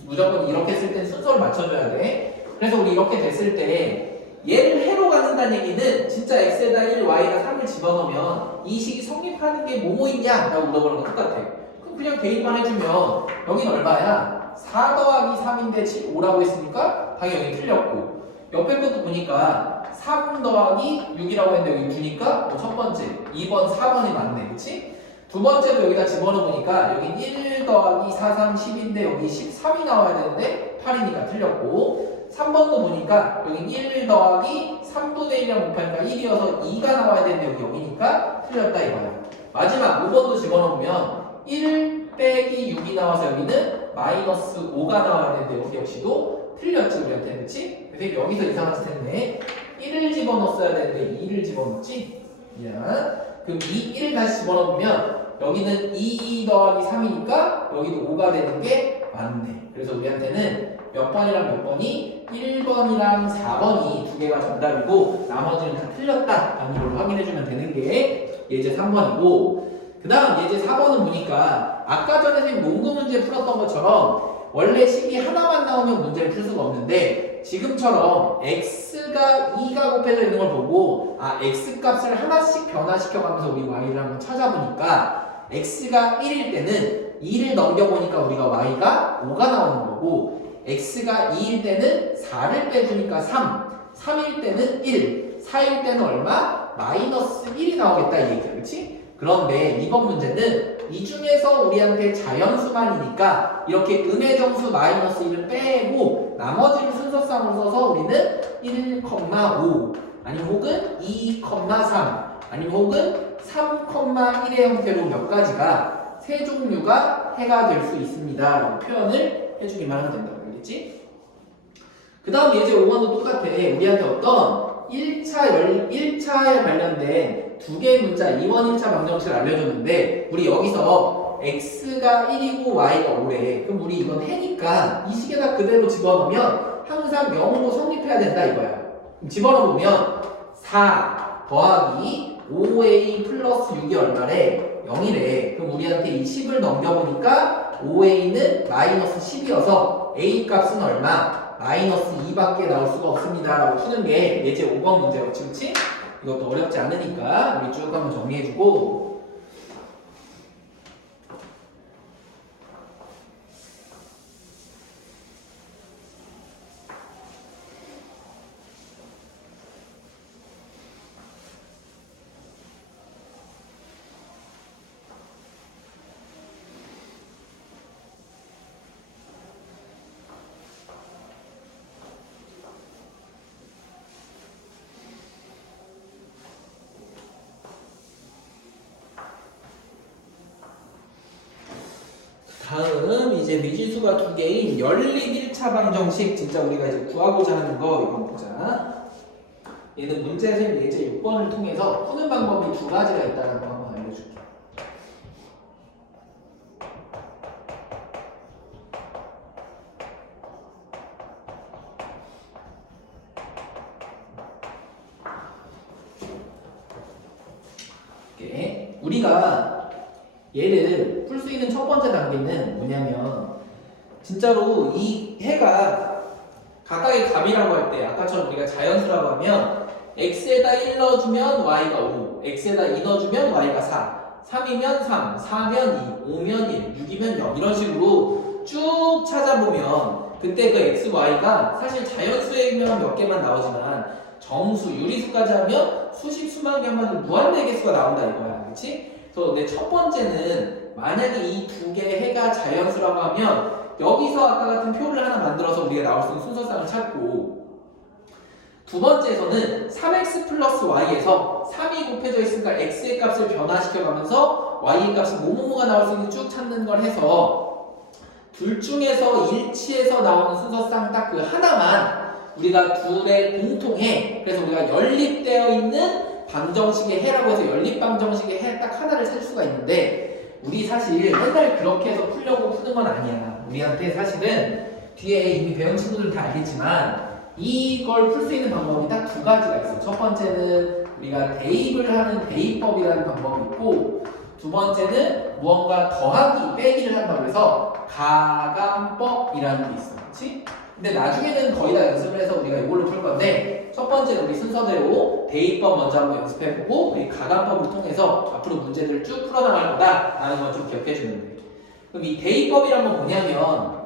무조건 이렇게 쓸 땐 순서를 맞춰줘야 돼. 그래서 우리 이렇게 됐을 때 얘를 해로 가는다는 얘기는 진짜 x에다 1, y에다 3을 집어넣으면 이 식이 성립하는 게 뭐뭐 있냐? 라고 물어보는 거 똑같아. 그럼 그냥 대입만 해주면 여긴 얼마야? 4 더하기 3인데 5라고 했으니까 당연히 틀렸고 옆에 것도 보니까 3 더하기 6이라고 했는데 여기 주니까 첫 번째, 2번, 4번이 맞네. 그치? 두 번째도 여기다 집어넣으니까 여기 1 더하기 4, 3, 10인데 여기 13이 나와야 되는데 8이니까 틀렸고 3번도 보니까 여기 1 더하기 3분의 1이랑 곱하니까 1이어서 2가 나와야 되는데 여기 0이니까 틀렸다 이거야. 마지막 5번도 집어넣으면 1 빼기 6이 나와서 여기는 마이너스 5가 나와야 되는데 여기 역시도 틀렸지 우리한테. 그치? 그래서 여기서 이상한 짓 했네. 1을 집어넣었어야 되는데 2를 집어넣었지? 미안. 그럼 이 1을 다시 집어넣으면 여기는 2 더하기 3이니까 여기도 5가 되는 게 맞네. 그래서 우리한테는 몇 번이랑 몇 번이 1번이랑 4번이 두 개가 정답이고 나머지는 다 틀렸다 라는 걸 확인해주면 되는 게 예제 3번이고 그 다음 예제 4번은 보니까 아까 전에 선생님 농구 문제 풀었던 것처럼 원래 식이 하나만 나오면 문제를 풀 수가 없는데 지금처럼 x가 2가 곱해져 있는 걸 보고 x 값을 하나씩 변화시켜가면서 우리 y를 한번 찾아보니까 x가 1일 때는 2를 넘겨보니까 우리가 y가 5가 나오는 거고 x가 2일 때는 4를 빼주니까 3일 때는 1, 4일 때는 얼마? 마이너스 1이 나오겠다 이 얘기야. 그치? 그런데 이번 문제는 이 중에서 우리한테 자연수만이니까 이렇게 음의 정수 마이너스 1을 빼고 나머지를 순서상으로 써서 우리는 1,5 아니면 혹은 2,3 아니면 혹은 3,1의 형태로 몇 가지가 세 종류가 해가 될 수 있습니다 라고 표현을 해주기만 하면 된다고. 알겠지? 그 다음 예제 5번도 똑같아. 우리한테 어떤 1차에 관련된 두 개의 문자 2번 1차 방정식을 알려줬는데 우리 여기서 x가 1이고 y가 5래. 그럼 우리 이건 해니까 이 식에다 그대로 집어넣으면 항상 0으로 성립해야 된다 이거야. 그럼 집어넣으면 4 더하기 5a 플러스 6이 얼마래? 0이래. 그럼 우리한테 이 10을 넘겨보니까 5a는 마이너스 10이어서 a 값은 얼마? 마이너스 2밖에 나올 수가 없습니다 라고 푸는 게 예제 5번 문제였지. 그치? 이것도 어렵지 않으니까 우리 쭉 한번 정리해주고 다음 이제 미지수가 두 개인 연립 1차 방정식 진짜 우리가 이제 구하고자 하는 거 이거 보자. 얘는 문제는 예제 6번을 통해서 푸는 방법이 두 가지가 있다는 거 한번 알려줄게. 우리가 얘를 풀 수 있는 첫 번째 단계는 뭐냐면 진짜로 이 해가 각각의 값이라고 할 때 아까처럼 우리가 자연수라고 하면 x에다 1 넣어주면 y가 5, x에다 2 넣어주면 y가 4, 3이면 3, 4면 2, 5면 1, 6이면 0 이런 식으로 쭉 찾아보면 그때 그 x, y가 사실 자연수이면 몇 개만 나오지만 정수, 유리수까지 하면 수십 수만 개만 무한대 개수가 나온다 이거야. 그렇지? 그래서 내 첫 번째는 만약에 이 두 개의 해가 자연수라고 하면 여기서 아까 같은 표를 하나 만들어서 우리가 나올 수 있는 순서상을 찾고 두 번째에서는 3x 플러스 y에서 3이 곱해져 있으니까 x의 값을 변화시켜가면서 y의 값이 뭐뭐뭐가 나올 수 있는지 쭉 찾는 걸 해서 둘 중에서 일치해서 나오는 순서상 딱 그 하나만 우리가 둘의 공통해. 그래서 우리가 연립되어 있는 방정식의 해라고 해서 연립 방정식의 해 딱 하나를 찾을 수가 있는데 우리 사실 맨날 그렇게 해서 풀려고 푸는 건 아니야. 우리한테 사실은 뒤에 이미 배운 친구들은 다 알겠지만 이걸 풀 수 있는 방법이 딱 두 가지가 있어. 첫 번째는 우리가 대입을 하는 대입법이라는 방법이 있고 두 번째는 무언가 더하기, 빼기를 한다고 해서 가감법이라는 게 있어. 그렇지? 근데 나중에는 거의 다 연습을 해서 우리가 이걸로 풀 건데 첫 번째 우리 순서대로 대입법 먼저 한번 연습해보고 우리 가감법을 통해서 앞으로 문제들을 쭉 풀어나갈 거다라는 걸 좀 기억해 주면 돼. 그럼 이 대입법이란 건 뭐냐면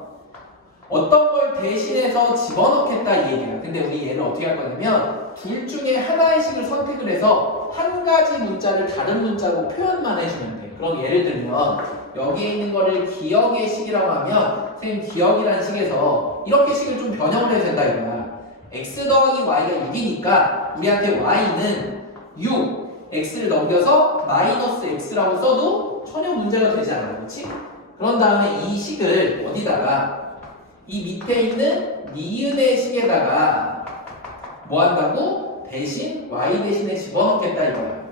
어떤 걸 대신해서 집어넣겠다 이 얘기야. 근데 우리 얘를 어떻게 할 거냐면 둘 중에 하나의 식을 선택을 해서 한 가지 문자를 다른 문자로 표현만 해주면 돼. 그럼 예를 들면 여기에 있는 거를 기억의 식이라고 하면 선생님 기억이라는 식에서 이렇게 식을 좀 변형을 해도 된다 이거야. x 더하기 y가 6이니까 우리한테 y는 6 x를 넘겨서 마이너스 x라고 써도 전혀 문제가 되지 않아. 그렇지? 그런 다음에 이 식을 어디다가 이 밑에 있는 니은의 식에다가 뭐 한다고? 대신 y 대신에 집어넣겠다 이거야.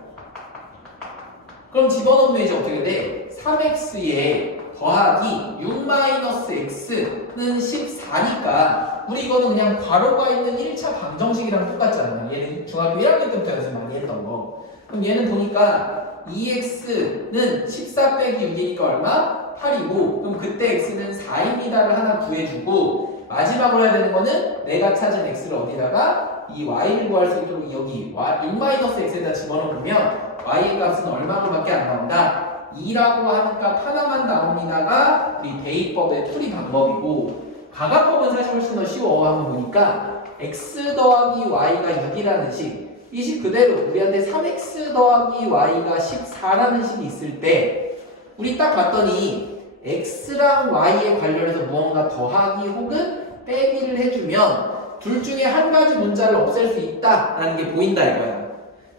그럼 집어넣으면 이제 어떻게 돼? 3x에 더하기 6-x는 14니까 우리 이거는 그냥 괄호가 있는 1차 방정식이랑 똑같잖아. 얘는 중학교 1학년 때부터 연습 많이 했던 거. 그럼 얘는 보니까 2x는 14 빼기 6이니까 얼마? 8이고 그럼 그때 x는 4입니다를 하나 구해주고 마지막으로 해야 되는 거는 내가 찾은 x를 어디다가 이 y를 구할 수 있도록 여기 6-x에다 집어넣으면 y의 값은 얼마로밖에 안 나온다. 2라고 하는 값 하나만 나옵니다가 우리 대입법의 풀이 방법이고 가감법은 사실 훨씬 더 쉬워. 한번 보니까 x 더하기 y가 6이라는 식 이 식 그대로 우리한테 3x 더하기 y가 14라는 식이 있을 때 우리 딱 봤더니 x랑 y에 관련해서 무언가 더하기 혹은 빼기를 해주면 둘 중에 한 가지 문자를 없앨 수 있다라는 게 보인다 이거야.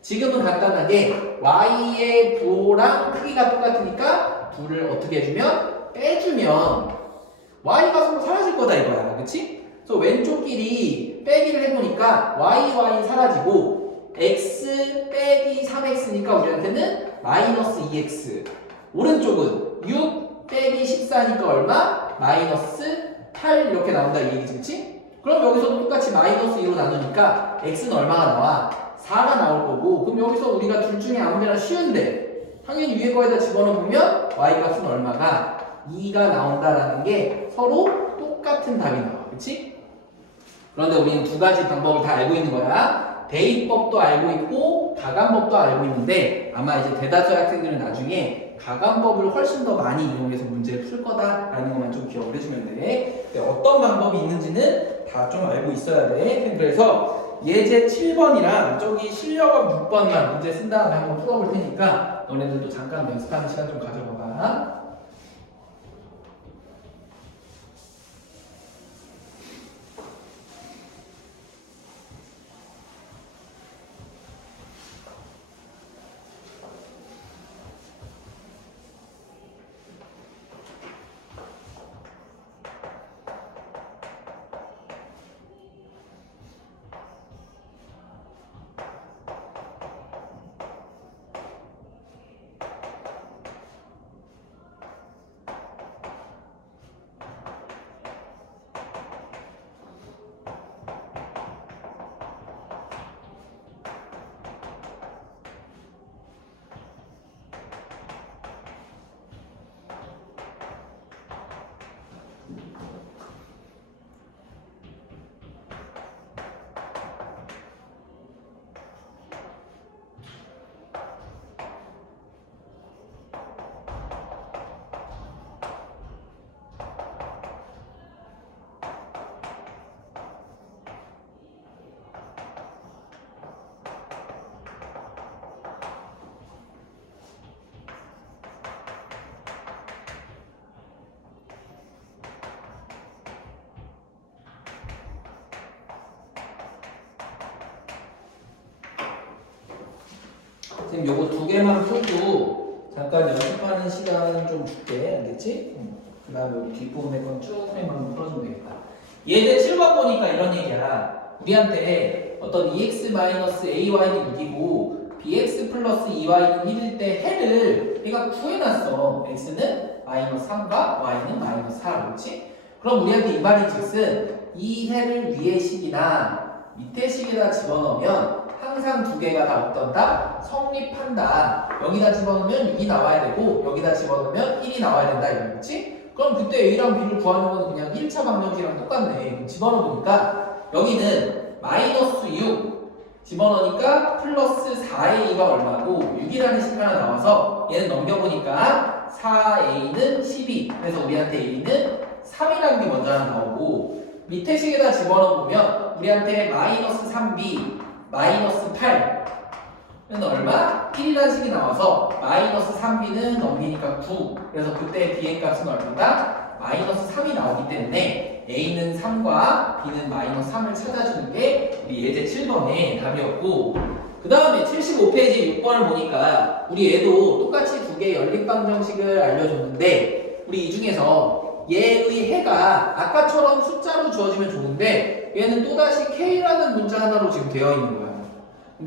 지금은 간단하게 y의 부호랑 크기가 똑같으니까 둘을 어떻게 해주면 빼주면 y가 서로 사라질 거다 이거야. 그치? 그래서 왼쪽 길이 빼기를 해보니까 y 사라지고 x 빼기 3x니까 우리한테는 마이너스 2x 오른쪽은 6 빼기 14니까 얼마? 마이너스 8 이렇게 나온다 이 얘기지. 그치? 그럼 여기서도 똑같이 마이너스 2로 나누니까 x는 얼마가 나와? 4가 나올 거고 그럼 여기서 우리가 둘 중에 아무데나 쉬운데 당연히 위에 거에다 집어넣으면 y 값은 얼마가? 2가 나온다라는 게 서로 똑같은 답이 나와. 그치? 그런데 우리는 두 가지 방법을 다 알고 있는 거야. 대입법도 알고 있고 가감법도 알고 있는데 아마 이제 대다수 학생들은 나중에 가감법을 훨씬 더 많이 이용해서 문제를 풀 거다라는 것만 좀 기억을 해주면 돼. 근데 어떤 방법이 있는지는 다 좀 알고 있어야 돼. 그래서 예제 7번이랑 저기 실력업 6번만 문제 쓴 다음에 한번 풀어볼 테니까 너네들도 잠깐 연습하는 시간 좀 가져봐봐. 지금 요거 두 개만 풀고 잠깐 연습하는 시간 좀 줄게. 알겠지? 그 다음에 여기 뒷부분에 건쭉 한번 풀어주면 되겠다. 예제 7번 보니까 이런 얘기야. 우리한테 어떤 EX-AY는 6이고 BX 플러스 2Y는 1일 때 해를 얘가 구해놨어. X는 마이너스 3과 Y는 마이너스 4. 그렇지? 그럼 우리한테 이 말인 즉슨 이 해를 위의 식이나 밑에 식에다 집어넣으면 항상 두 개가 다 어떤다? 성립한다. 여기다 집어넣으면 6이 나와야 되고 여기다 집어넣으면 1이 나와야 된다. 이거지? 그럼 그때 A랑 B를 구하는 건 그냥 1차 방정식이랑 똑같네. 그럼 집어넣어보니까 여기는 마이너스 6 집어넣으니까 플러스 4A가 얼마고 6이라는 식 하나 나와서 얘는 넘겨보니까 4A는 12. 그래서 우리한테 A는 3이라는 게 먼저 하나 나오고 밑에 식에다 집어넣어보면 우리한테 마이너스 3B 마이너스 8 는 얼마? 1이라는 식이 나와서 마이너스 3B는 넘기니까 9. 그래서 그때 B의 값은 얼마다? 마이너스 3이 나오기 때문에 A는 3과 B는 마이너스 3을 찾아주는 게 우리 예제 7번의 답이었고 그 다음에 75페이지 6번을 보니까 우리 얘도 똑같이 두 개의 연립방정식을 알려줬는데 우리 이 중에서 얘의 해가 아까처럼 숫자로 주어지면 좋은데 얘는 또다시 K라는 문자 하나로 지금 되어 있는 거야.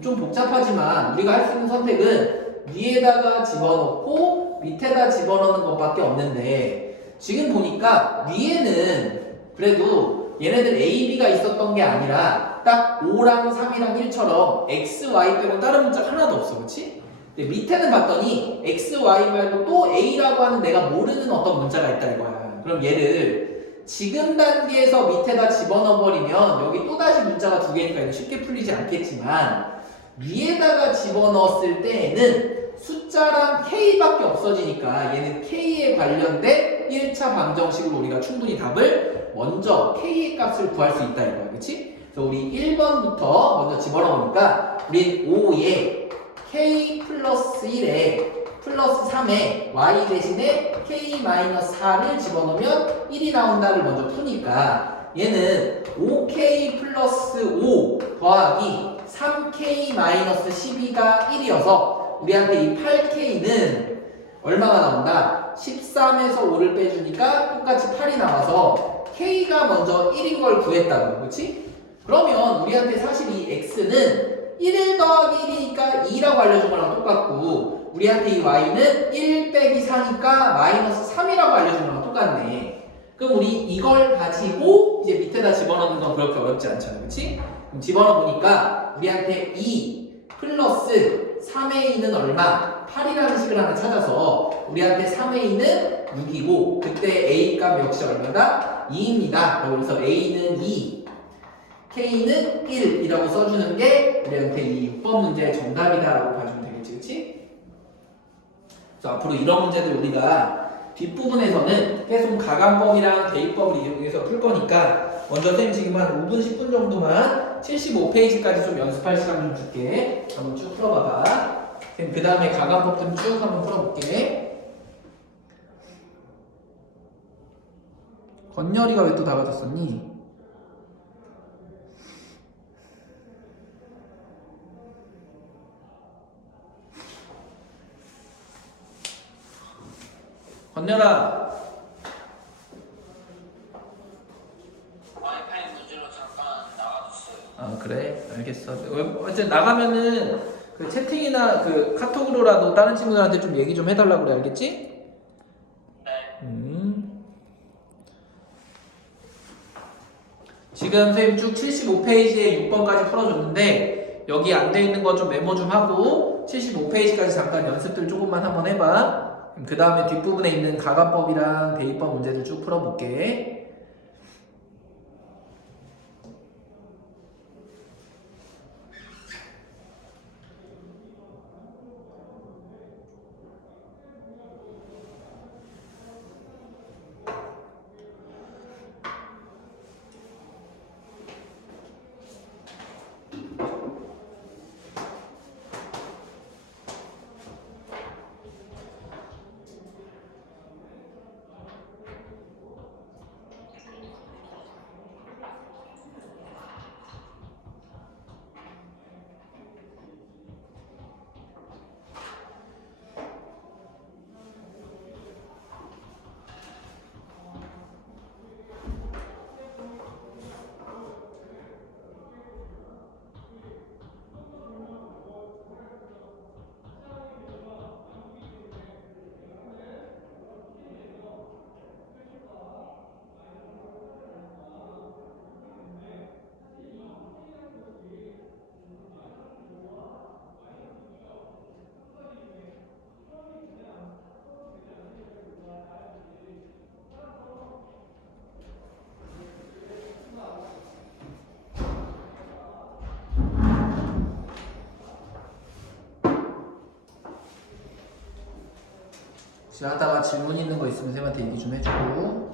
좀 복잡하지만 우리가 할 수 있는 선택은 위에다가 집어넣고 밑에다 집어넣는 것밖에 없는데 지금 보니까 위에는 그래도 얘네들 A, B가 있었던 게 아니라 딱 5랑 3이랑 1처럼 X, Y 빼고 다른 문자 하나도 없어. 그렇지? 근데 밑에는 봤더니 X, Y 말고 또 A라고 하는 내가 모르는 어떤 문자가 있다 이거야. 그럼 얘를 지금 단계에서 밑에다 집어넣어버리면 여기 또다시 문자가 두 개니까 쉽게 풀리지 않겠지만 위에다가 집어넣었을 때에는 숫자랑 K밖에 없어지니까 얘는 K에 관련된 1차 방정식으로 우리가 충분히 답을 먼저 K의 값을 구할 수 있다 이거야. 그치? 그래서 우리 1번부터 먼저 집어넣으니까 우린 5에 K 플러스 1에 플러스 3에 Y 대신에 K-4를 집어넣으면 1이 나온다를 먼저 푸니까 얘는 5K 플러스 5 더하기 3K-12가 1이어서 우리한테 이 8K는 얼마가 나온다? 13에서 5를 빼주니까 똑같이 8이 나와서 K가 먼저 1인 걸 구했다고. 그렇지? 그러면 우리한테 사실 이 X는 1 더하기 1이니까 2라고 알려준 거랑 똑같고 우리한테 이 Y는 1 빼기 4니까 마이너스 3이라고 알려준 거랑 똑같네. 그럼 우리 이걸 가지고 이제 밑에다 집어넣는 건 그렇게 어렵지 않잖아. 그렇지? 그럼 집어넣어보니까 우리한테 2 플러스 3의 2는 얼마? 8이라는 식을 하나 찾아서 우리한테 3의 2는 6이고 그때 A 값 역시 얼마다? 2입니다. 그래서 A는 2 K는 1이라고 써주는 게 우리한테 이 6번 문제의 정답이다라고 봐주면 되겠지, 그치? 그래서 앞으로 이런 문제들 우리가 뒷부분에서는 계속 가감법이랑 대입법을 이용해서 풀 거니까 먼저 쌤 지금 한 5분, 10분 정도만 75페이지까지 좀 연습할 시간 좀 줄게. 한번 쭉 풀어봐봐. 쌤 그 다음에 가감법 좀 쭉 한번 풀어볼게. 건열이가 왜 또 나가졌었니? 건열아. 와이파이 문제로 잠깐 나와줬어요. 아 그래? 알겠어. 어쨌든 나가면은 그 채팅이나 그 카톡으로라도 다른 친구들한테 좀 얘기 좀 해달라고 그래. 알겠지? 네. 지금 선생님 쭉 75페이지에 6번까지 풀어줬는데 여기 안 돼 있는 거 좀 메모 좀 하고 75페이지까지 잠깐 연습들 조금만 한번 해봐. 그 다음에 뒷부분에 있는 가감법이랑 대입법 문제들 쭉 풀어볼게. 하다가 질문 있는 거 있으면 쌤한테 얘기 좀 해주고.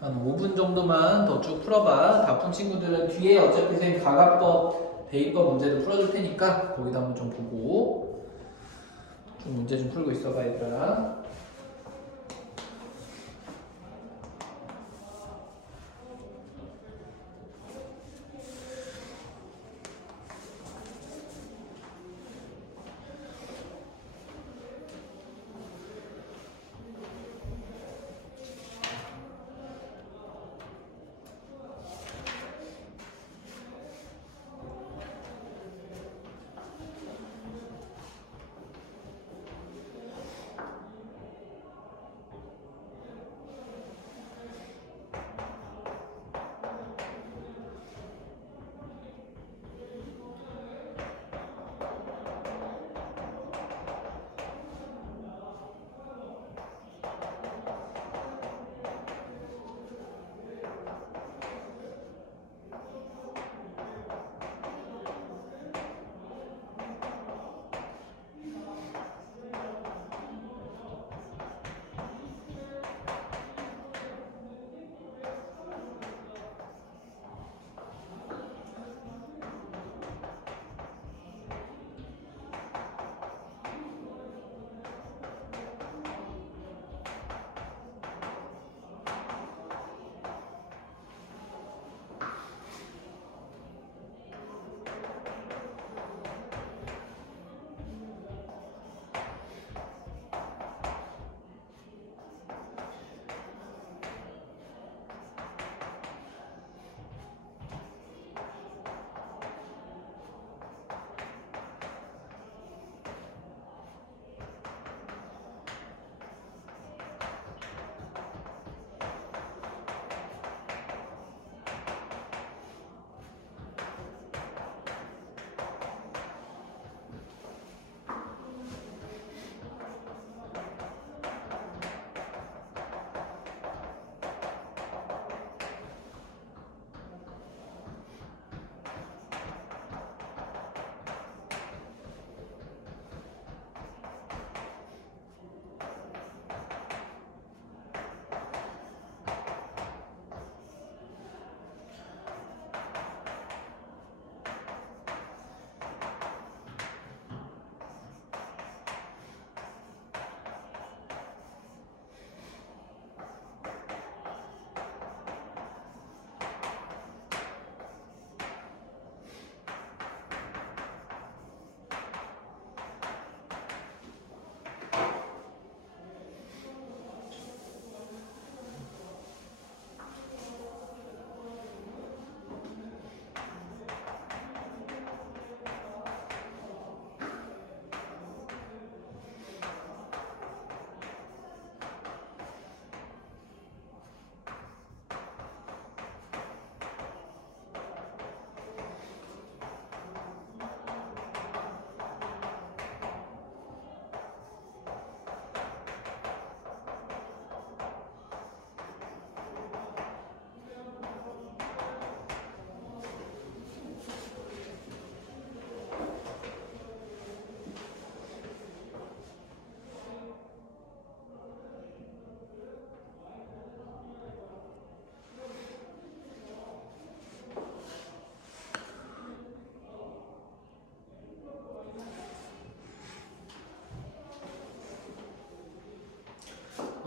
한 5분 정도만 더 쭉 풀어봐. 다 푼 친구들은 뒤에 어차피 선생님 가각법, 대입법 문제도 풀어줄 테니까 거기다 한번 좀 보고 좀 문제 좀 풀고 있어봐 얘들아.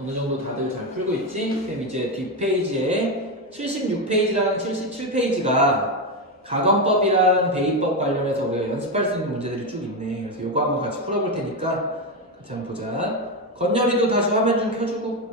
어느 정도 다들 잘 풀고 있지? 그럼 이제 뒷페이지에 76페이지랑 77페이지가 가건법이랑 대입법 관련해서 우리가 연습할 수 있는 문제들이 쭉 있네. 그래서 요거 한번 같이 풀어볼 테니까 같이 한번 보자. 건열이도 다시 화면 좀 켜주고.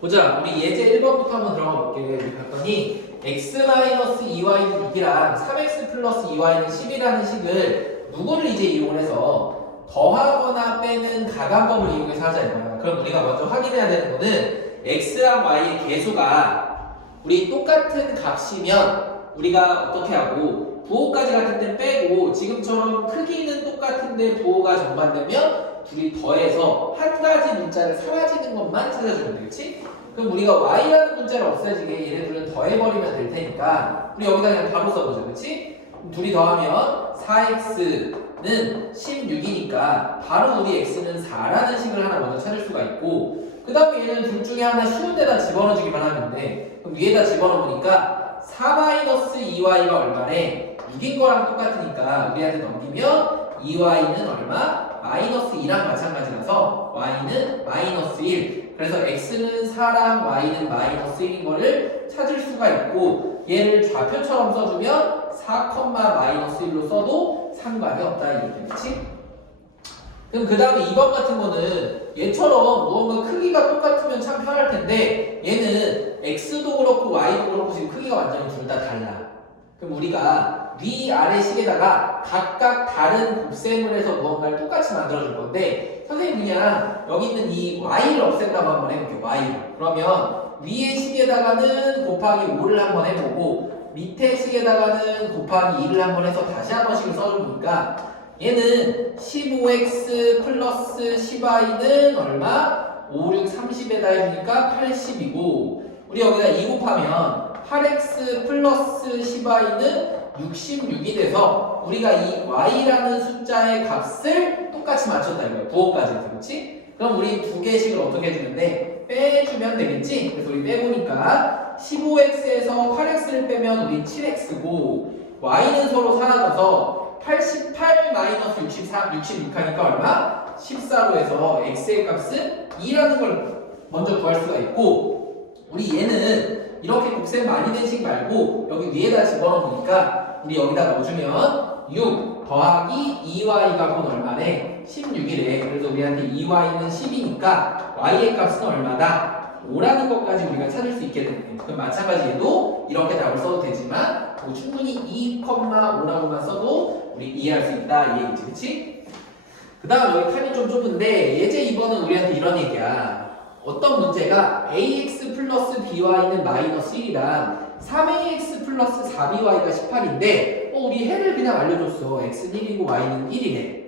보자. 우리 예제 1번부터 한번 들어가 볼게. 우리 봤더니 x-2y는 6이랑 3x 플러스 2y는 10이라는 식을 누구를 이제 이용을 해서 더하거나 빼는 가간법을 이용해서 하자 이거야. 그럼 우리가 먼저 확인해야 되는 거는 x랑 y의 개수가 우리 똑같은 값이면 우리가 어떻게 하고 부호까지 같은 데는 빼고 지금처럼 크기는 똑같은데 부호가 정반되면 둘이 더해서 한 가지 문자를 사라지는 것만 찾아주면 되겠지? 그럼 우리가 y라는 문자를 없애지게 얘네들은 더해버리면 될 테니까 우리 여기다 그냥 바로 써보자, 그렇지? 둘이 더하면 4x는 16이니까 바로 우리 x는 4라는 식을 하나 먼저 찾을 수가 있고 그 다음에 얘는 둘 중에 하나 쉬운 데다 집어넣어주기만 하면 돼. 그럼 위에다 집어넣으니까 4-2y가 얼마래? 6인 거랑 똑같으니까 우리한테 넘기면 2y는 얼마? -2랑 마찬가지라서 y는 -1. 그래서 x는 4랑 y는 -1인 거를 찾을 수가 있고 얘를 좌표처럼 써주면 4,-1로 써도 상관이 없다 이 얘기겠지? 그럼 그 다음에 2번 같은 거는 얘처럼 무언가 크기가 똑같으면 참 편할 텐데 얘는 x도 그렇고 y도 그렇고 지금 크기가 완전히 둘 다 달라. 그럼 우리가 위아래 식에다가 각각 다른 곱셈을 해서 무언가를 똑같이 만들어줄 건데 선생님 그냥 여기 있는 이 y를 없앤다고 한번 해볼게요. y를. 그러면 위의 식에다가는 곱하기 5를 한번 해보고 밑에 식에다가는 곱하기 2를 한번 해서 다시 한 번씩을 써주니까 얘는 15x 플러스 10y는 얼마? 5, 6, 30에다 해주니까 80이고 우리 여기다 2 곱하면 8x 플러스 10y는 66이 돼서 우리가 이 y라는 숫자의 값을 똑같이 맞췄다 이거야. 부호까지 해서 그렇지? 그럼 우리 두 개씩을 어떻게 해주는데 빼주면 되겠지? 그래서 우리 빼보니까 15x에서 8x를 빼면 우리 7x고 y는 서로 사라져서 88-64, 66하니까 얼마? 14로 해서 x의 값은 2라는 걸 먼저 구할 수가 있고 우리 얘는 이렇게 곱셈 많이 된 식 말고 여기 위에다 집어넣으니까 우리 여기다 넣어주면 6 더하기 2y가 곧 얼마래? 16이래. 그래서 우리한테 2y는 10이니까 y의 값은 얼마다? 5라는 것까지 우리가 찾을 수 있게 되네. 그럼 마찬가지 얘도 이렇게 답을 써도 되지만 충분히 2,5라고만 써도 우리 이해할 수 있다 이 얘기지, 그치? 그 다음 여기 칸이 좀 좁은데 예제 2번은 우리한테 이런 얘기야. 어떤 문제가 ax 플러스 by는 -1이랑 3ax 플러스 4by가 18인데 우리 해를 그냥 알려줬어. x는 1이고 y는 1이네.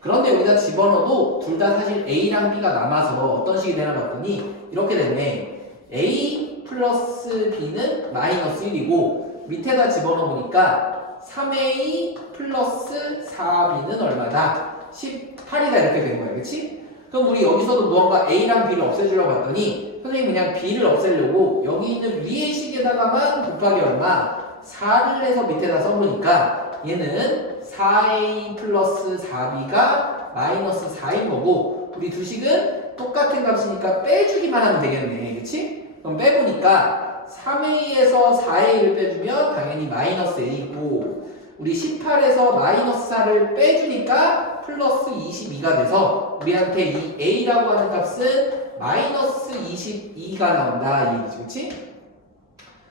그런데 여기다 집어넣어도 둘 다 사실 a랑 b가 남아서 어떤 식이 되나 봤더니 이렇게 됐네. a 플러스 b는 -1이고 밑에다 집어넣으니까 3a 플러스 4b는 얼마다? 18이다 이렇게 되는 거야, 그치? 그럼 우리 여기서도 무언가 a랑 b를 없애주려고 했더니 선생님 그냥 b를 없애려고 여기 있는 위의 식에다가만 곱하기 얼마? 4를 해서 밑에다 써보니까 얘는 4a 플러스 4b가 -4인 거고 우리 두 식은 똑같은 값이니까 빼주기만 하면 되겠네, 그치? 그럼 빼보니까 3a에서 4a를 빼주면 당연히 -a고 우리 18에서 -4를 빼주니까 플러스 22가 돼서 우리한테 이 a라고 하는 값은 -22가 나온다 이 얘기지, 그치?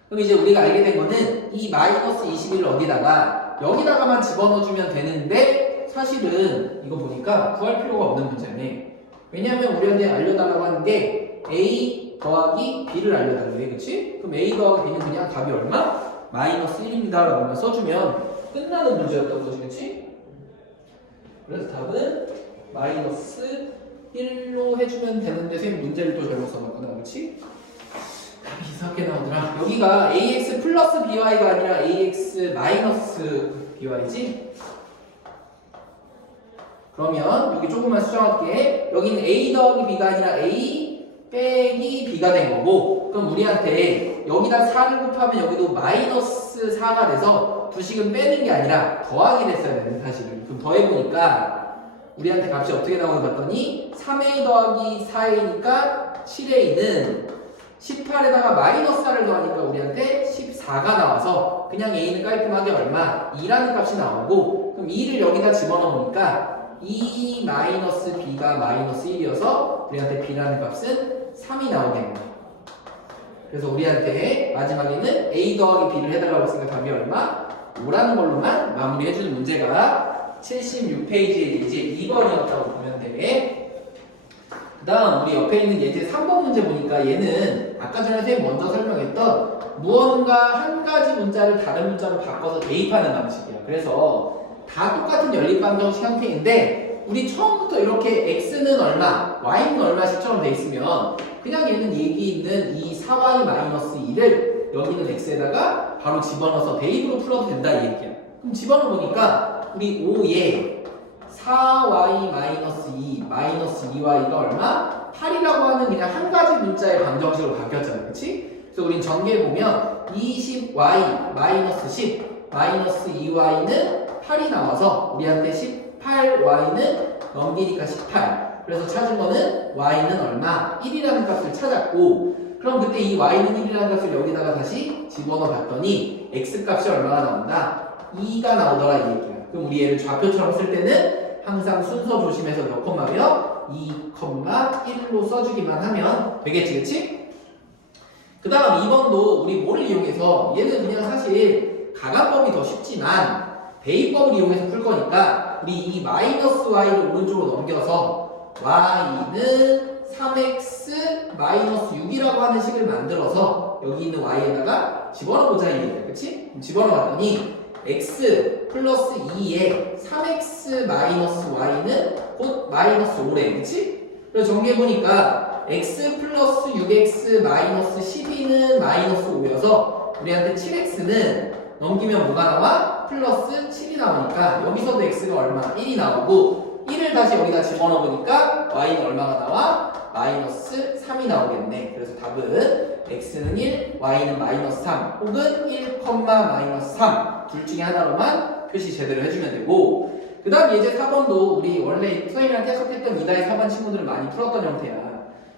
그럼 이제 우리가 알게 된 거는 이 -21을 어디다가 여기다가만 집어넣어주면 되는데 사실은 이거 보니까 구할 필요가 없는 문제네. 왜냐하면 우리한테 알려달라고 하는 게 a 더하기 b를 알려달래, 그치? 그럼 a 더하기 b는 그냥 답이 얼마? -1입니다 라고만 써주면 끝나는 문제였던 거지, 그치? 그래서 답은 -1로 해주면 되는데 선생님 문제를 또 잘못 써봤구나, 그치? 답이 이상하게 나오더라. 여기가 ax 플러스 by가 아니라 ax 마이너스 by지? 그러면 여기 조금만 수정할게. 여기는 a 더하기 b가 아니라 a 빼기 b가 된 거고 그럼 우리한테 여기다 4를 곱하면 여기도 -4가 돼서 여기서 두식은 빼는 게 아니라 더하기를 했어야 되는 사실은. 그럼 더해보니까 우리한테 값이 어떻게 나오는 봤더니 3a 더하기 4a니까 7a는 18에다가 마이너스 4를 더하니까 우리한테 14가 나와서 그냥 a는 깔끔하게 얼마? 2라는 값이 나오고 그럼 2를 여기다 집어넣으니까 2 마이너스 b가 마이너스 1이어서 우리한테 b라는 값은 3이 나오겠네. 그래서 우리한테 마지막에는 a 더하기 b를 해달라고 했으니까 답이 얼마? 5라는 걸로만 마무리해주는 문제가 76페이지에 이제 2번이었다고 보면 돼. 그 다음 우리 옆에 있는 예제 3번 문제 보니까 얘는 아까 전에 선생님 먼저 설명했던 무언가 한 가지 문자를 다른 문자로 바꿔서 대입하는 방식이야. 그래서 다 똑같은 연립방정식 형태인데 우리 처음부터 이렇게 x는 얼마, y는 얼마씩처럼 돼 있으면 그냥 얘는 얘기 있는 이 4y-2를 여기는 x에다가 바로 집어넣어서 대입으로 풀어도 된다 이 얘기야. 그럼 집어넣어보니까 우리 5에 4y-2 마이너스 2y가 얼마? 8이라고 하는 그냥 한 가지 문자의 방정식으로 바뀌었잖아. 그치? 그래서 우린 전개해보면 20y 마이너스 10 마이너스 2y는 8이 나와서 우리한테 18y는 넘기니까 18 그래서 찾은 거는 y는 얼마? 1이라는 값을 찾았고 그럼 그때 이 y는 1이라는 값을 여기다가 다시 집어넣어 봤더니 x 값이 얼마가 나온다? 2가 나오더라 이 얘기야. 그럼 우리 얘를 좌표처럼 쓸 때는 항상 순서 조심해서 몇 콤마며 2,1로 써주기만 하면 되겠지 그치? 그 다음 2번도 우리 뭐를 이용해서 얘는 그냥 사실 가간법이 더 쉽지만 대입법을 이용해서 풀 거니까 우리 이 마이너스 y를 오른쪽으로 넘겨서 y는 3x 마이너스 6이라고 하는 식을 만들어서 여기 있는 y에다가 집어넣어보자 이 얘기야 그치? 집어넣어봤더니 x 플러스 2에 3x 마이너스 y는 곧 마이너스 5래 그치? 그래서 정리해보니까 x 플러스 6x 마이너스 12는 마이너스 5여서 우리한테 7x는 넘기면 뭐가 나와? 플러스 7이 나오니까 여기서도 x가 얼마? 1이 나오고 1을 다시 여기다 집어넣으니까 y는 얼마가 나와? 마이너스 3이 나오겠네. 그래서 답은 x는 1, y는 마이너스 3 혹은 1, 마이너스 3 둘 중에 하나로만 표시 제대로 해주면 되고 그 다음 예제 4번도 우리 원래 선생님이랑 계속했던 2다의 4번 친구들을 많이 풀었던 형태야.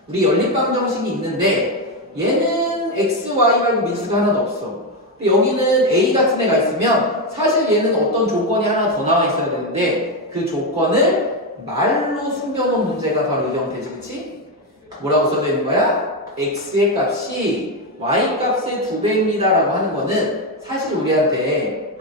우리 연립방정식이 있는데 얘는 x, y 말고 미지수가 하나도 없어. 근데 여기는 a 같은 애가 있으면 사실 얘는 어떤 조건이 하나 더 나와 있어야 되는데 그 조건을 말로 숨겨놓은 문제가 바로 이 형태지 그치? 뭐라고 써져 있는 거야? x의 값이 y 값의 2배입니다 라고 하는 거는 사실 우리한테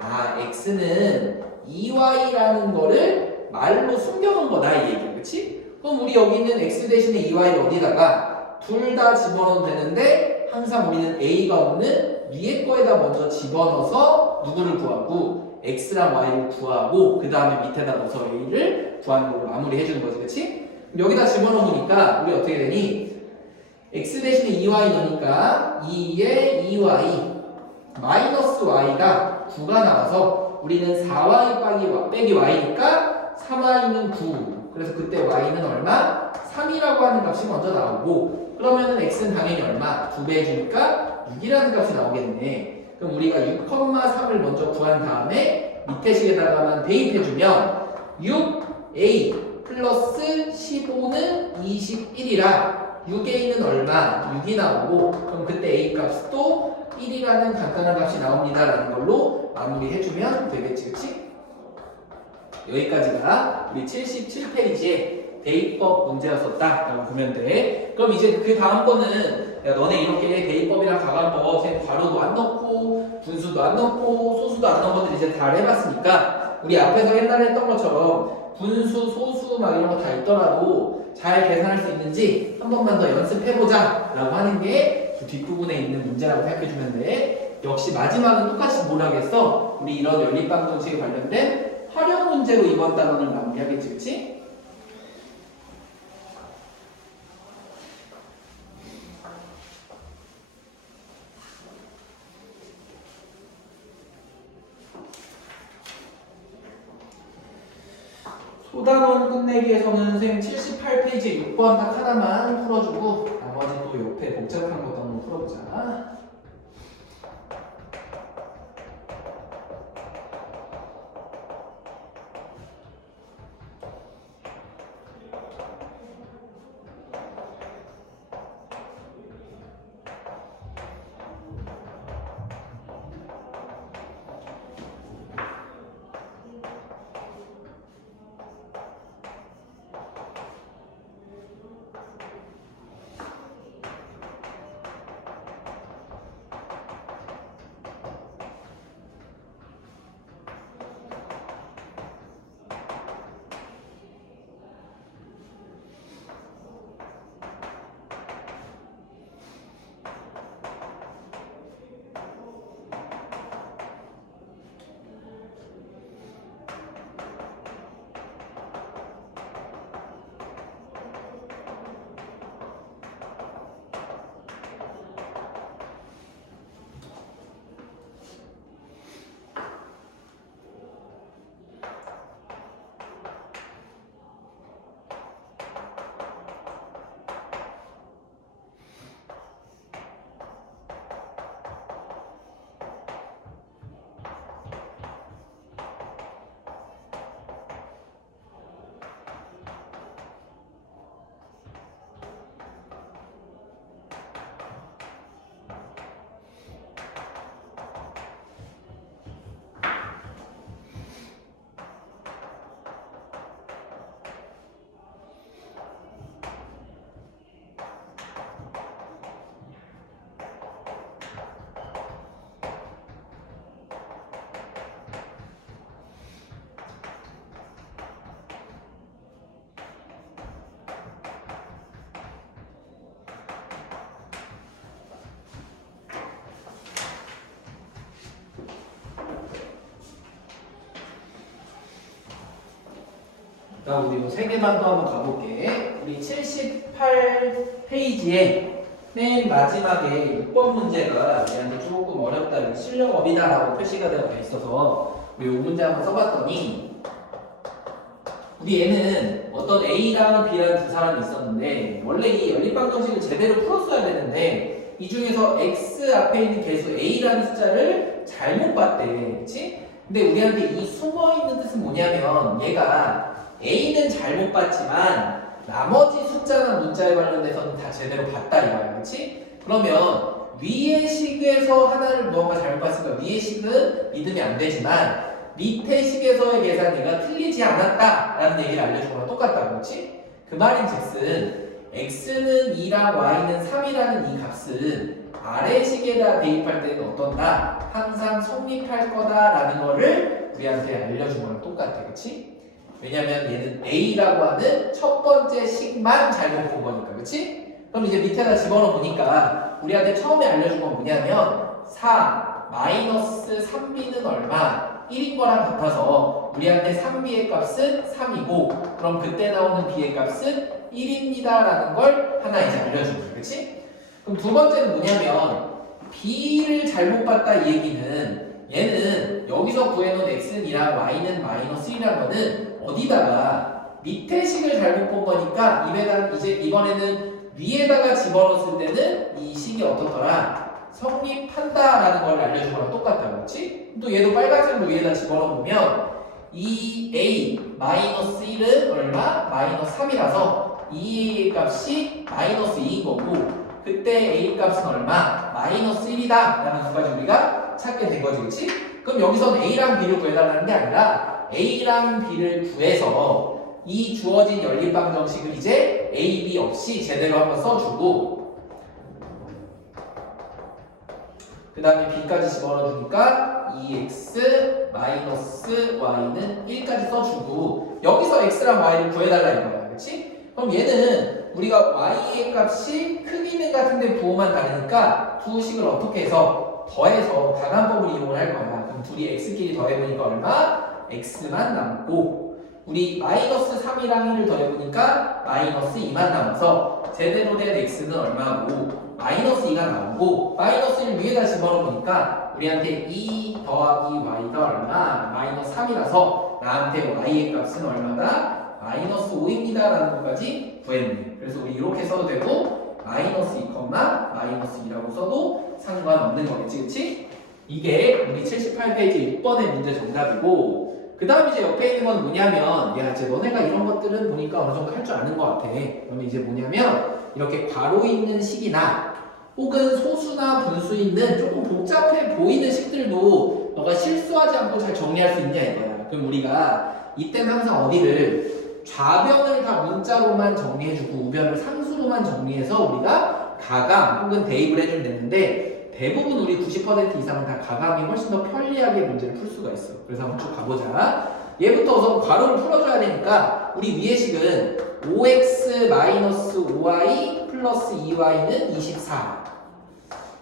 x는 2y라는 거를 말로 숨겨놓은 거다 이 얘기야 그치? 그럼 우리 여기 있는 x 대신에 2y를 어디다가 둘 다 집어넣어도 되는데 항상 우리는 a가 없는 위에 거에다 먼저 집어넣어서 누구를 구하고 x랑 y를 구하고 그 다음에 밑에다 넣어서 a를 구하는 걸로 마무리 해주는 거지 그치? 여기다 집어넣으니까 우리 어떻게 되니? x 대신에 2y 넣으니까 2에 2y 마이너스 y가 9가 나와서 우리는 4y 빼기 y니까 3y는 9 그래서 그때 y는 얼마? 3이라고 하는 값이 먼저 나오고 그러면은 x는 당연히 얼마? 2배 해주니까 6이라는 값이 나오겠네. 그럼 우리가 6,3을 먼저 구한 다음에 밑에 식에다가만 대입해주면 6a 플러스 15는 21이라 6a는 얼마? 6이 나오고 그럼 그때 a 값도 1이라는 간단한 값이 나옵니다 라는 걸로 마무리해주면 되겠지 그치? 여기까지가 우리 77페이지에 대입법 문제였었다 라고 보면 돼. 그럼 이제 그 다음 거는 야 너네 이렇게 대입법이랑 가간법 괄호도 안 넣고 분수도 안 넣고 소수도 안 넣은 것들 이제 다 해봤으니까 우리 앞에서 옛날에 했던 것처럼 분수, 소수 막 이런 거 다 있더라도 잘 계산할 수 있는지 한 번만 더 연습해보자 라고 하는 게 그 뒷부분에 있는 문제라고 생각해주면 돼. 역시 마지막은 똑같이 뭘 하겠어? 우리 이런 연립방정식에 관련된 활용 문제로 이번 단원을 마무리하겠지 그치? 소단원 끝내기에서는 선생님 78페이지 6번 딱 하나만 풀어주고 나머지 또 옆에 복잡한 것도 한번 풀어보자. 자, 우리 이거 3개만 더 한번 가볼게. 우리 78페이지에 맨 마지막에 6번 문제가 얘한테 조금 어렵다, 실력업이다라고 표시가 되어 있어서 우리 이 문제 한번 써봤더니 우리 얘는 어떤 A랑 B라는 두 사람이 있었는데 원래 이 연립방정식을 제대로 풀었어야 되는데 이 중에서 X 앞에 있는 개수 A라는 숫자를 잘못 봤대. 그치? 근데 우리한테 이 숨어있는 뜻은 뭐냐면 얘가 A는 잘못 봤지만 나머지 숫자나 문자에 관련돼서는 다 제대로 봤다 이거야. 그치? 그러면 위의 식에서 하나를 무언가 잘못 봤으니까 위의 식은 믿으면 안 되지만 밑에 식에서의 계산이가 틀리지 않았다라는 얘기를 알려준 거랑 똑같다. 그렇지? 그 말인즉슨 x는 2랑 y는 3이라는 이 값은 아래 식에다 대입할 때는 어떤다? 항상 성립할 거다라는 거를 우리한테 알려준 거랑 똑같아. 그렇지? 왜냐면 얘는 a라고 하는 첫 번째 식만 잘못 본 거니까. 그렇지? 그럼 이제 밑에다 집어넣어 보니까 우리한테 처음에 알려준 건 뭐냐면 4 마이너스 3b는 얼마? 1인 거랑 같아서 우리한테 3b의 값은 3이고 그럼 그때 나오는 b의 값은 1입니다 라는 걸 하나 이제 알려준 거야. 그치? 그럼 두 번째는 뭐냐면 b를 잘못 봤다 이 얘기는 얘는 여기서 구해놓은 x는 2랑 y는 마이너스 1이라는 거는 어디다가 밑에 식을 잘못 본 거니까 이제 이번에는 위에다가 집어넣었을 때는 이 식이 어떻더라? 성립한다라는 걸 알려준 거랑 똑같다. 그렇지? 또 얘도 빨간색으로 위에다 집어넣으면 2a 마이너스 1은 얼마? 마이너스 3이라서 2a 값이 마이너스 2인 거고 그때 a 값은 얼마? 마이너스 1이다 라는 것까지 우리가 찾게 된 거지. 그렇지? 그럼 여기서는 a랑 b를 구해달라는 게 아니라 a랑 b를 구해서 이 주어진 연립방정식을 이제 a, b 없이 제대로 한번 써주고 그 다음에 b까지 집어넣어주니까 2x 마이너스 y는 1까지 써주고 여기서 x랑 y를 구해달라 이거야. 그렇지? 그럼 얘는 우리가 y의 값이 크기는 같은데 부호만 다르니까 두 식을 어떻게 해서 더해서 가간법을 이용을 할 거야. 그럼 둘이 x끼리 더해보니까 얼마? x만 남고 우리 마이너스 3이랑 1을 더해보니까 마이너스 2만 남아서 제대로 된 x는 얼마고 마이너스 2가 나오고 마이너스 1 위에다 집어넣으니까 우리한테 2 더하기 y가 얼마? 마이너스 3이라서 나한테 y의 값은 얼마다? 마이너스 5입니다 라는 것까지 구했네. 그래서 우리 이렇게 써도 되고 마이너스 2, 마이너스 2라고 써도 상관없는 거겠지. 그치? 이게 우리 78페이지 6번의 문제 정답이고 그 다음 이제 옆에 있는 건 뭐냐면 야 이제 너네가 이런 것들은 보니까 어느 정도 할 줄 아는 것 같아. 그러면 이제 뭐냐면 이렇게 괄호 있는 식이나 혹은 소수나 분수 있는 조금 복잡해 보이는 식들도 너가 실수하지 않고 잘 정리할 수 있냐 이거야. 그럼 우리가 이때는 항상 어디를 좌변을 다 문자로만 정리해주고 우변을 상수로만 정리해서 우리가 가감 혹은 대입을 해주면 되는데 대부분 우리 90% 이상은 다 가감이 훨씬 더 편리하게 문제를 풀 수가 있어. 그래서 한번 쭉 가보자. 얘부터 우선 괄호를 풀어줘야 되니까 우리 위의 식은 5x-5y 플러스 2y는 24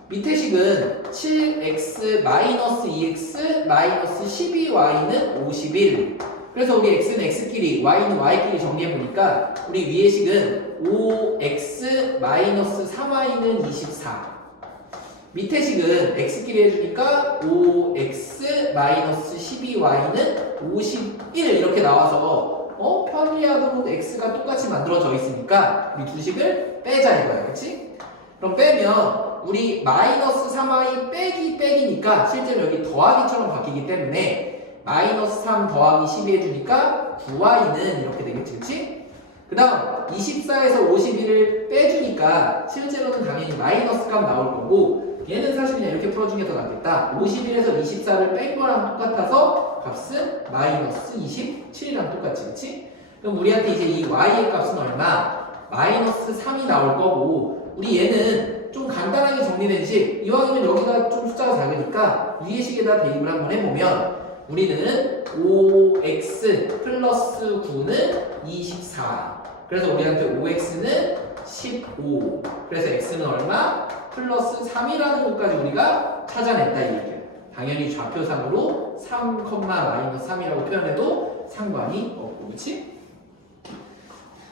밑에 식은 7x-2x-12y는 51 그래서 우리 x는 x끼리 y는 y끼리 정리해보니까 우리 위의 식은 5x-3y는 24 밑에 식은 x끼리 해주니까 5x-12y는 51 이렇게 나와서 편리하도록 x가 똑같이 만들어져 있으니까 우리 두 식을 빼자 이거야. 그치? 그럼 빼면 우리 마이너스 3y 빼기 빼기니까 실제로 여기 더하기처럼 바뀌기 때문에 마이너스 3 더하기 12 해주니까 9y는 이렇게 되겠지. 그치? 그 다음 24에서 51을 빼주니까 실제로는 당연히 마이너스 값 나올 거고 얘는 사실 그냥 이렇게 풀어준 게 더 낫겠다. 51에서 24를 뺀 거랑 똑같아서 값은 마이너스 27이랑 똑같지. 그치? 그럼 우리한테 이제 이 y의 값은 얼마? 마이너스 3이 나올 거고 우리 얘는 좀 간단하게 정리된 식 이왕이면 여기가 좀 숫자가 작으니까 위의 식에다 대입을 한번 해보면 우리는 5x 플러스 9는 24 그래서 우리한테 5x는 15 그래서 x는 얼마? 플러스 3이라는 것까지 우리가 찾아냈다 이 얘기야. 당연히 좌표상으로 3, 마이너스 3이라고 표현해도 상관이 없고 그치?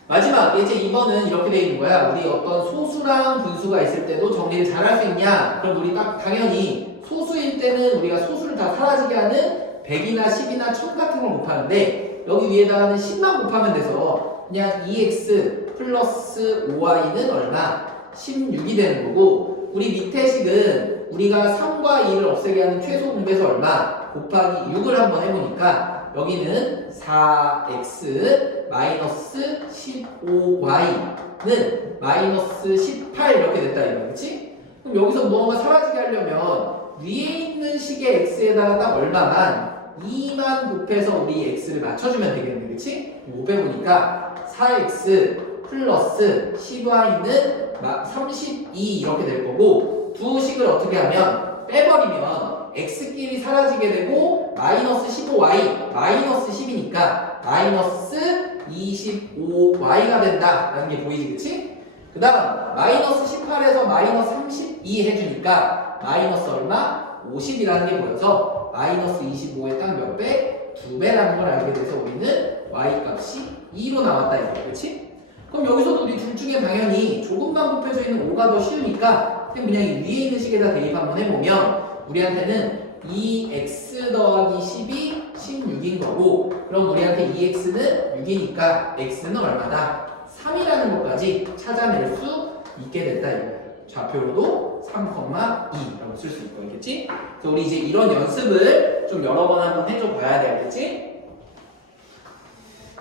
마지막 예제 2번은 이렇게 돼 있는 거야. 우리 어떤 소수랑 분수가 있을 때도 정리를 잘 할 수 있냐? 그럼 우리 딱 당연히 소수일 때는 우리가 소수를 다 사라지게 하는 100이나 10이나 1000 같은 걸 곱하는데 여기 위에다가는 10만 곱하면 돼서 그냥 2x 플러스 5y는 얼마? 16이 되는 거고 우리 밑에 식은 우리가 3과 2를 없애게 하는 최소 분배수 얼마? 곱하기 6을 한번 해보니까 여기는 4x 마이너스 15y는 마이너스 18 이렇게 됐다 이거 그치? 그럼 여기서 무언가 사라지게 하려면 위에 있는 식의 x에다가 딱 얼마만 2만 곱해서 우리 x를 맞춰주면 되겠네 그치? 5 빼보니까 4x 플러스 10y는 32 이렇게 될 거고 두 식을 어떻게 하면 빼버리면 x끼리 사라지게 되고 마이너스 15y 마이너스 10이니까 마이너스 25y가 된다라는 게 보이지 그치? 그 다음 마이너스 18에서 마이너스 32 해주니까 마이너스 얼마? 50이라는 게 보여서 마이너스 25의 딱 몇 배? 2배라는 걸 알게 돼서 우리는 y 값이 2로 나왔다 이거 그치? 그럼 여기서도 우리 둘 중에 당연히 조금만 곱해져 있는 5가 더 쉬우니까 그냥 이 위에 있는 식에다 대입 한번 해보면 우리한테는 2x 더하기 10이 16인 거고 그럼 우리한테 2x는 6이니까 x는 얼마다? 3이라는 것까지 찾아낼 수 있게 됐다 이거예요. 좌표로도 3,2라고 쓸 수 있고 알겠지? 그래서 우리 이제 이런 연습을 좀 여러 번 한번 해줘 봐야 돼 알겠지?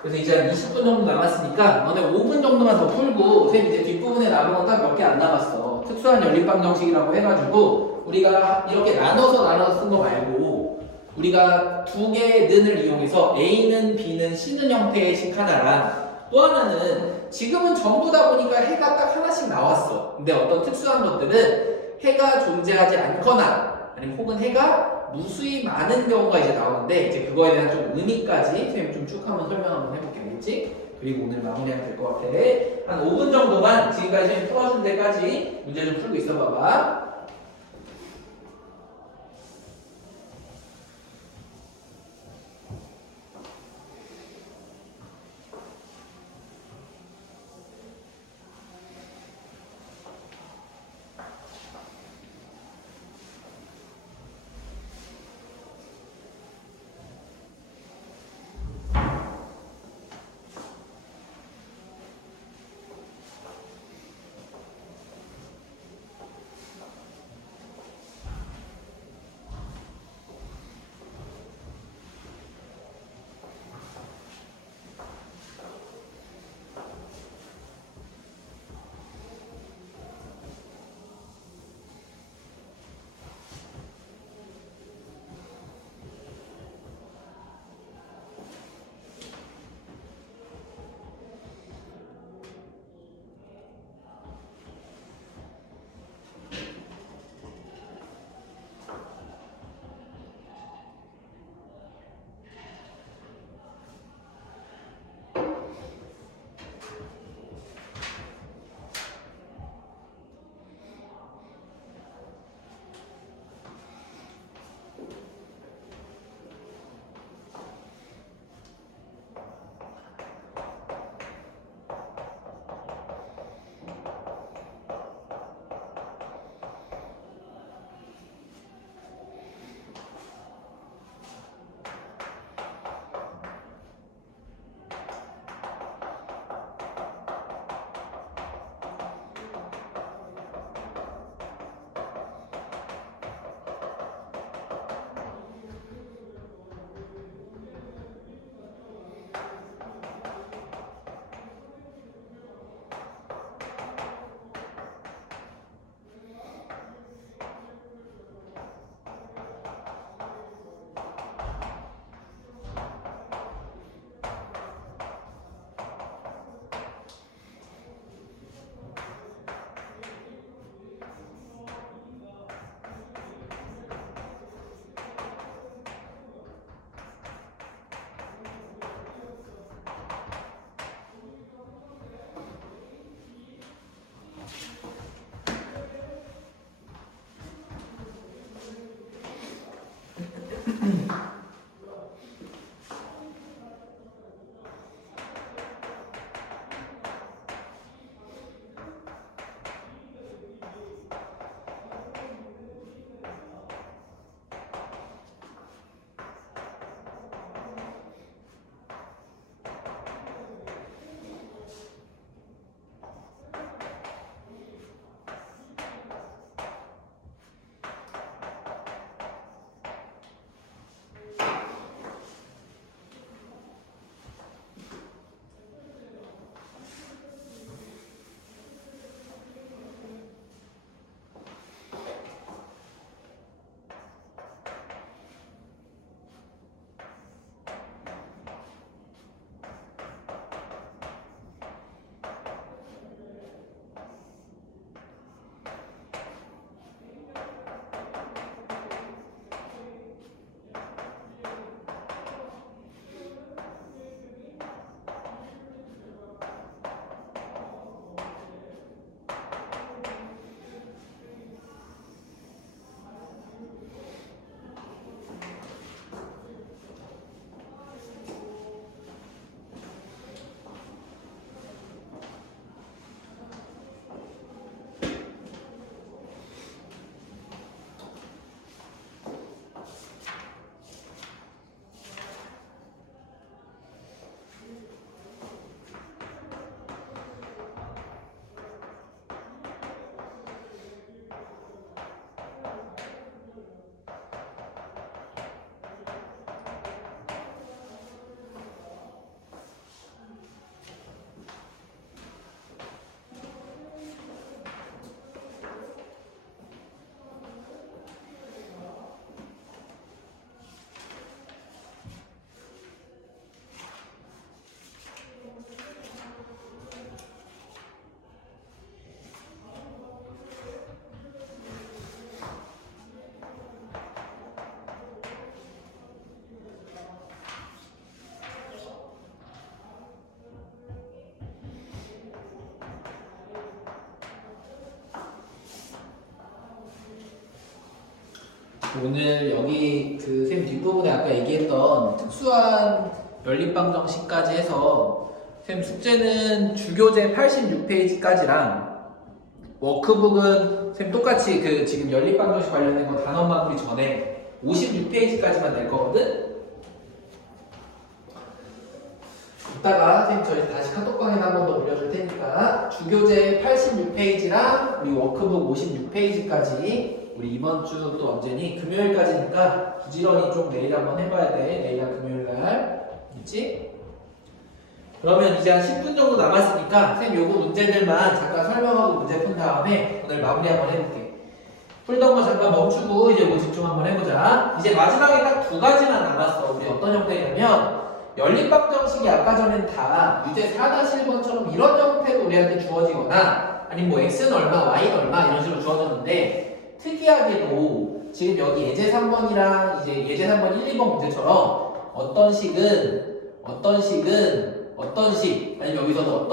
그래서 이제 한 20분 정도 남았으니까 너네 5분 정도만 더 풀고 선생님 이제 뒷부분에 남은 건 딱 몇 개 안 남았어. 특수한 연립방 정식이라고 해가지고 우리가 이렇게 나눠서 쓴 거 말고 우리가 두 개의 는을 이용해서 A는 B는 C는 형태의 식 하나랑 또 하나는 지금은 전부 다 보니까 해가 딱 하나씩 나왔어. 근데 어떤 특수한 것들은 해가 존재하지 않거나 아니면 혹은 해가 무수히 많은 경우가 이제 나오는데 이제 그거에 대한 좀 의미까지 선생님 좀 쭉 한번 설명 한번 해볼게 알겠지? 그리고 오늘 마무리하면 될 것 같아. 한 5분 정도만 지금까지 선생님 풀어준 데까지 문제 좀 풀고 있어 봐봐. 오늘 여기 그 쌤 뒷부분에 아까 얘기했던 특수한 연립방정식까지 해서 쌤 숙제는 주교재 86페이지까지랑 워크북은 쌤 똑같이 그 지금 연립방정식 관련된 거 단원 마무리 전에 56페이지까지만 낼 거거든? 이따가 쌤 저희 다시 카톡방에 한 번 더 올려줄 테니까 주교재 86페이지랑 우리 워크북 56페이지까지 우리 이번 주 또 언제니? 금요일까지니까 부지런히 좀 내일 한번 해봐야 돼. 내일이랑 금요일날 있지? 그러면 이제 한 10분 정도 남았으니까 쌤 요거 문제들만 잠깐 설명하고 문제 푼 다음에 오늘 마무리 한번 해볼게. 풀던 거 잠깐 멈추고 이제 뭐 집중 한번 해보자. 이제 마지막에 딱 두 가지만 남았어. 우리 어떤 형태냐면 연립방정식이 아까 전엔 다 유제 4-1번처럼 이런 형태로 우리한테 주어지거나 아니면 뭐 x는 얼마, y는 얼마 이런 식으로 주어졌는데 특이하게도 지금 여기 예제 3번이랑 이제 예제 3번 1, 2번 문제처럼 어떤 식은 어떤 식 아니면 여기서도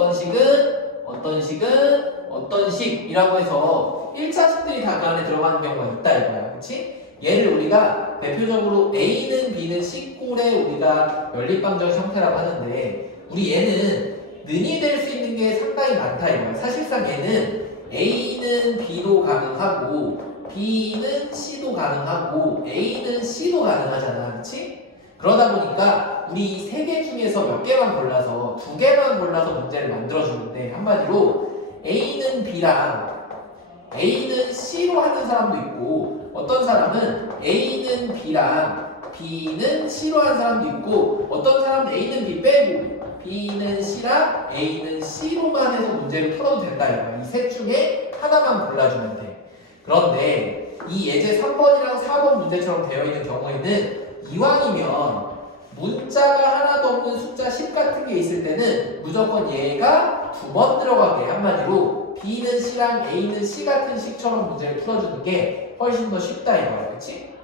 어떤 식이라고 해서 1차식들이 다 그 안에 들어가는 경우가 있다 이거야. 그치? 얘를 우리가 대표적으로 A는 B는 C꼴의 우리가 연립방정식 형태라고 하는데 우리 얘는 는이 될 수 있는 게 상당히 많다 이거야. 사실상 얘는 A는 B도 가능하고 B는 C도 가능하고 A는 C도 가능하잖아. 그치? 그러다 보니까 우리 세 개 중에서 몇 개만 골라서 두 개만 골라서 문제를 만들어주는데 한마디로 A는 C로 하는 사람도 있고 어떤 사람은 A는 B랑 B는 C로 하는 사람도 있고 어떤 사람은 A는 B 빼고 B는 C랑 A는 C로만 해서 문제를 풀어도 된다 이 셋 중에 하나만 골라주면 돼. 그런데 이 예제 3번이랑 4번 문제처럼 되어 있는 경우에는 이왕이면 문자가 하나도 없는 숫자 10 같은 게 있을 때는 무조건 얘가 두 번 들어가게 한마디로 B는 C랑 A는 C 같은 식처럼 문제를 풀어주는 게 훨씬 더 쉽다 이거야. 그치?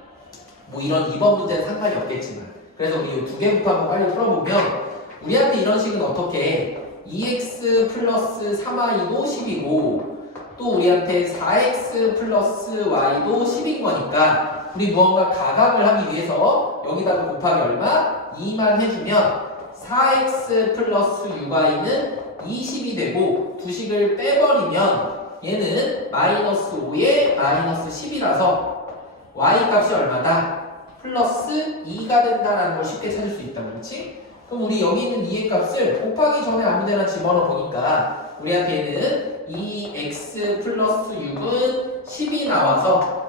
뭐 이런 2번 문제는 상관이 없겠지만 그래서 우리 두 개부터 한번 빨리 풀어보면 우리한테 이런 식은 어떻게 2x 플러스 3y도 10이고 또 우리한테 4x 플러스 y도 10인 거니까 우리 무언가 가각을 하기 위해서 여기다가 곱하기 얼마? 2만 해주면 4x 플러스 6y는 20이 되고 두 식을 빼버리면 얘는 마이너스 5에 마이너스 10이라서 y 값이 얼마다? 플러스 2가 된다는 걸 쉽게 찾을 수 있다. 그렇지? 그럼 우리 여기 있는 2의 값을 곱하기 전에 아무데나 집어넣어 보니까 우리한테는 2x 플러스 6은 10이 나와서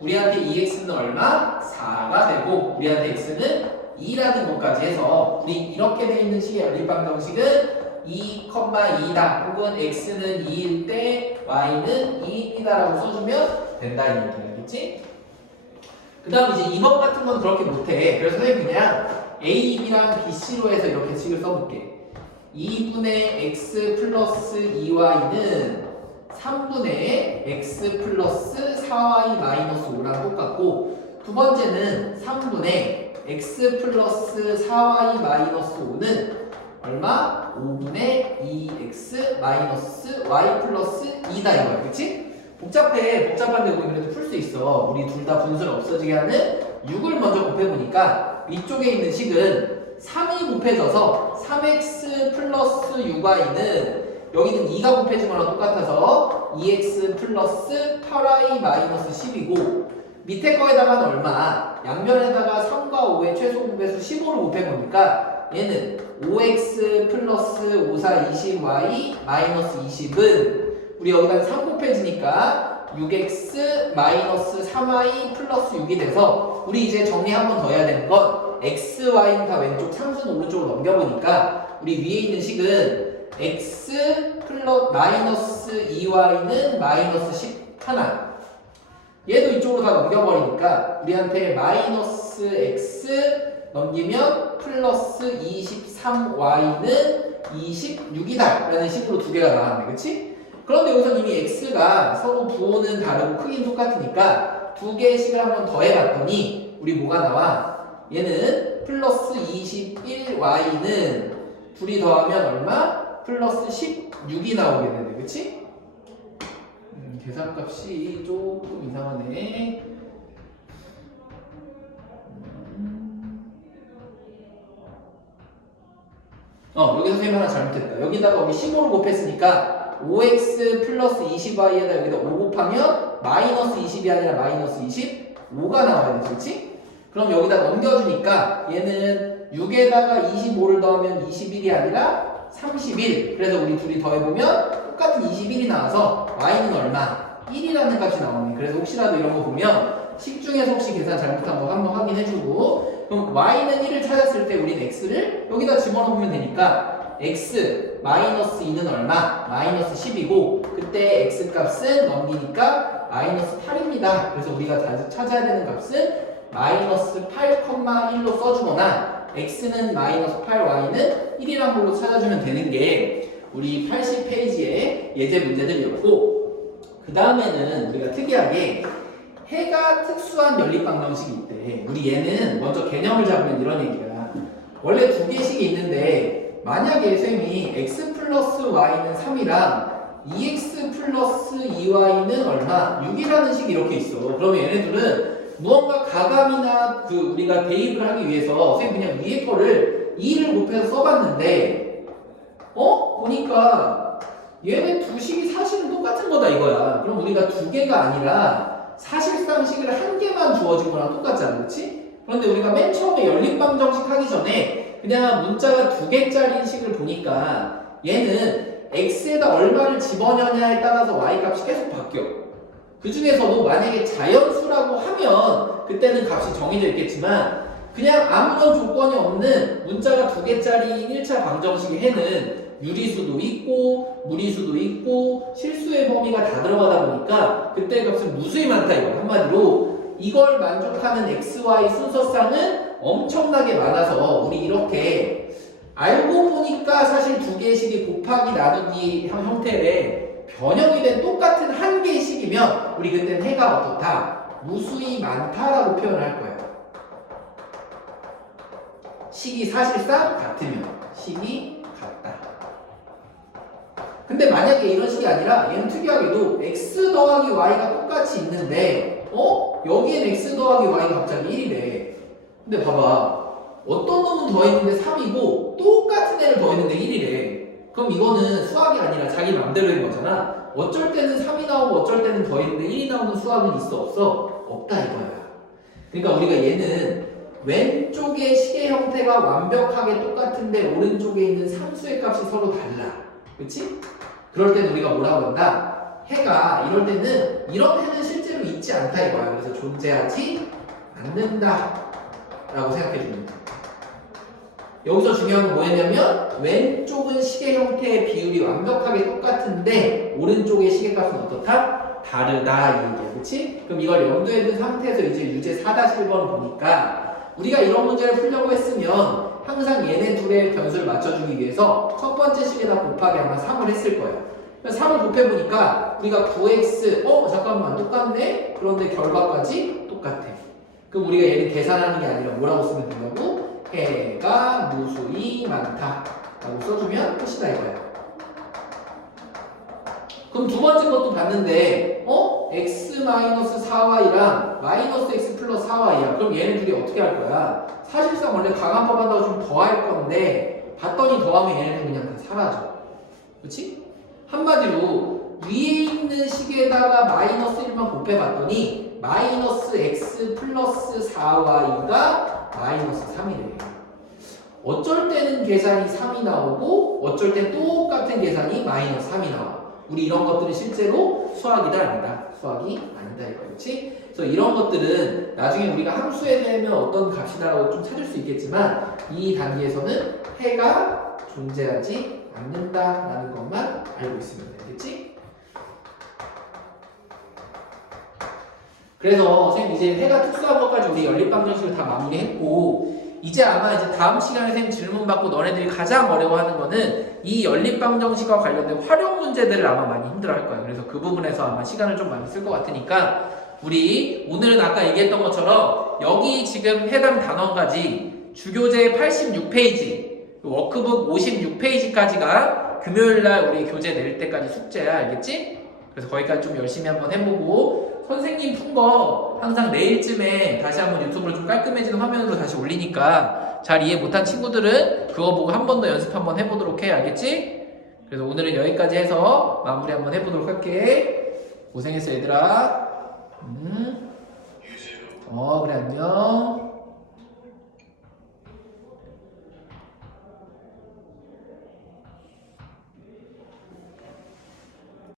우리한테 2x는 얼마? 4가 되고 우리한테 x는 2라는 것까지 해서 우리 이렇게 돼 있는 식의 연립방정식은 2,2다 혹은 x는 2일 때 y는 2이다 라고 써주면 된다 이 얘기야. 그치? 그 다음 이제 2번 같은 건 그렇게 못해. 그래서 선생님 그냥 a, b랑 b, c로 해서 이렇게 식을 써볼게. 2분의 x 플러스 2y는 3분의 x 플러스 4y 마이너스 5랑 똑같고 두 번째는 3분의 x 플러스 4y 마이너스 5는 얼마? 5분의 2x 마이너스 y 플러스 2다 이거야. 그치? 복잡한데 우리 그래도 풀 수 있어. 우리 둘 다 분수를 없어지게 하는 6을 먼저 곱해보니까 위쪽에 있는 식은 3이 곱해져서 3x 플러스 6y는 여기는 2가 곱해진 거랑 똑같아서 2x 플러스 8y 마이너스 10이고 밑에 거에다가는 얼마? 양면에다가 3과 5의 최소 분배수 15를 곱해보니까 얘는 5x 플러스 5, 4, 20y 마이너스 20은 우리 여기다 3 곱해지니까 6x 마이너스 3y 플러스 6이 돼서 우리 이제 정리 한 번 더 해야 되는 건 x, y는 다 왼쪽 상수는 오른쪽으로 넘겨보니까 우리 위에 있는 식은 x 플러스 마이너스 2y는 마이너스 10 하나 얘도 이쪽으로 다 넘겨버리니까 우리한테 마이너스 x 넘기면 플러스 23y는 26이다 라는 식으로 두 개가 나왔네. 그치? 그런데 여기서 이미 x가 서로 부호는 다르고 크기는 똑같으니까 두 개의 식을 한번 더 해봤더니 우리 뭐가 나와? 얘는 플러스 21y는 둘이 더하면 얼마? 플러스 16이 나오게 되네. 그치? 계산값이 조금 이상하네. 여기서 선생님 하나 잘못했다. 여기다가 우리 15를 곱했으니까 5x 플러스 20y에다 여기다 5 곱하면 마이너스 20이 아니라 마이너스 25가 나와야 되지, 그렇지? 그럼 여기다 넘겨주니까 얘는 6에다가 25를 더하면 21이 아니라 31. 그래서 우리 둘이 더해보면 똑같은 21이 나와서 y는 얼마? 1이라는 값이 나오네. 그래서 혹시라도 이런 거 보면 식 중에서 혹시 계산 잘못한 거 한번 확인해주고, 그럼 y는 1을 찾았을 때 우리는 x를 여기다 집어넣으면 되니까 x 마이너스 2는 얼마? 마이너스 10이고 그때 x 값은 넘기니까 마이너스 8입니다. 그래서 우리가 찾아야 되는 값은 마이너스 8,1로 써주거나 x는 마이너스 8, y는 1이란 걸로 찾아주면 되는 게 우리 80페이지의 예제 문제들이었고, 그 다음에는 우리가 특이하게 해가 특수한 연립방정식이 있대. 우리 얘는 먼저 개념을 잡으면 이런 얘기야. 원래 두 개씩이 있는데 만약에 쌤이 x 플러스 y는 3이랑 2x 플러스 2y는 얼마? 6이라는 식이 이렇게 있어. 그러면 얘네들은 무언가 가감이나 우리가 대입을 하기 위해서 쌤 그냥 위에 거를 2를 곱해서 써봤는데 보니까 얘네 두 식이 사실은 똑같은 거다 이거야. 그럼 우리가 두 개가 아니라 사실상 식을 한 개만 주어진 거랑 똑같잖아, 그렇지? 그런데 우리가 맨 처음에 연립방정식 하기 전에 그냥 문자가 두 개짜리인 식을 보니까 얘는 x에다 얼마를 집어넣냐에 따라서 y 값이 계속 바뀌어. 그 중에서도 만약에 자연수라고 하면 그때는 값이 정해져 있겠지만 그냥 아무런 조건이 없는 문자가 두 개짜리인 1차 방정식의 해는 유리수도 있고 무리수도 있고 실수의 범위가 다 들어가다 보니까 그때 값은 무수히 많다 이거. 한마디로 이걸 만족하는 xy 순서상은 엄청나게 많아서 우리 이렇게 알고 보니까 사실 두 개의 식이 곱하기 나누기 형태의 변형이 된 똑같은 한 개의 식이면 우리 그때는 해가 어떻다? 무수히 많다라고 표현을 할 거예요. 식이 사실상 같으면 식이 같다. 근데 만약에 이런 식이 아니라 얘는 특이하게도 x 더하기 y가 똑같이 있는데 여기엔 x 더하기 y가 갑자기 1이래. 근데 봐봐, 어떤 놈은 더했는데 3이고 똑같은 애를 더했는데 1이래. 그럼 이거는 수학이 아니라 자기 맘대로인 거잖아. 어쩔 때는 3이 나오고 어쩔 때는 더했는데 1이 나오는 수학은 있어 없어? 없다 이거야. 그러니까 우리가 얘는 왼쪽의 식의 형태가 완벽하게 똑같은데 오른쪽에 있는 상수의 값이 서로 달라. 그치? 그럴 때는 우리가 뭐라고 한다? 해가 이럴 때는 이런 해는 실제로 있지 않다 이거야. 그래서 존재하지 않는다 라고 생각해 줍니다. 여기서 중요한 건 뭐였냐면 왼쪽은 식의 형태의 비율이 완벽하게 똑같은데 오른쪽의 식의 값은 어떻다? 다르다 이 얘기야. 그치? 그럼 이걸 염두에 둔 상태에서 이제 유제 4-1번을 보니까 우리가 이런 문제를 풀려고 했으면 항상 얘네 둘의 변수를 맞춰주기 위해서 첫 번째 식에다 곱하기 아마 3을 했을 거예요. 3을 곱해보니까 우리가 9x 잠깐만 똑같네? 그런데 결과까지 똑같아. 그럼 우리가 얘를 계산하는 게 아니라 뭐라고 쓰면 된다고? 해가 무수히 많다 라고 써주면 끝이다 이거야. 그럼 두 번째 것도 봤는데 x-4y랑 마이너스 x 플러스 4y야. 그럼 얘네 둘이 어떻게 할 거야? 사실상 원래 강함법 한다고 좀 더 할 건데 봤더니 더하면 얘네들 그냥 다 사라져. 그렇지? 한마디로 위에 있는 식에다가 마이너스 1만 곱해봤더니 마이너스 x 플러스 4y가 마이너스 3이래요. 어쩔 때는 계산이 3이 나오고 어쩔 땐 똑같은 계산이 마이너스 3이 나와. 우리 이런 것들은 실제로 수학이다 아니다? 수학이 아니다 이거. 그렇지? 그래서 이런 것들은 나중에 우리가 함수에 대면 어떤 값이다라고 좀 찾을 수 있겠지만 이 단계에서는 해가 존재하지 않는다라는 것만 알고 있으면 되겠지? 그래서 선생님 이제 해가 특수한 것까지 우리 연립방정식을 다 마무리했고 이제 아마 이제 다음 시간에 선생님 질문 받고 너네들이 가장 어려워하는 거는 이 연립방정식과 관련된 활용 문제들을 아마 많이 힘들어할 거예요. 그래서 그 부분에서 아마 시간을 좀 많이 쓸 것 같으니까 우리 오늘은 아까 얘기했던 것처럼 여기 지금 해당 단원까지 주교재 86페이지 워크북 56페이지까지가 금요일날 우리 교재 낼 때까지 숙제야. 알겠지? 그래서 거기까지 좀 열심히 한번 해보고 선생님 푼 거 항상 내일쯤에 다시 한번 유튜브로 좀 깔끔해진 화면으로 다시 올리니까 잘 이해 못한 친구들은 그거 보고 한 번 더 연습 한번 해보도록 해. 알겠지? 그래서 오늘은 여기까지 해서 마무리 한번 해보도록 할게. 고생했어 얘들아. 그래 안녕.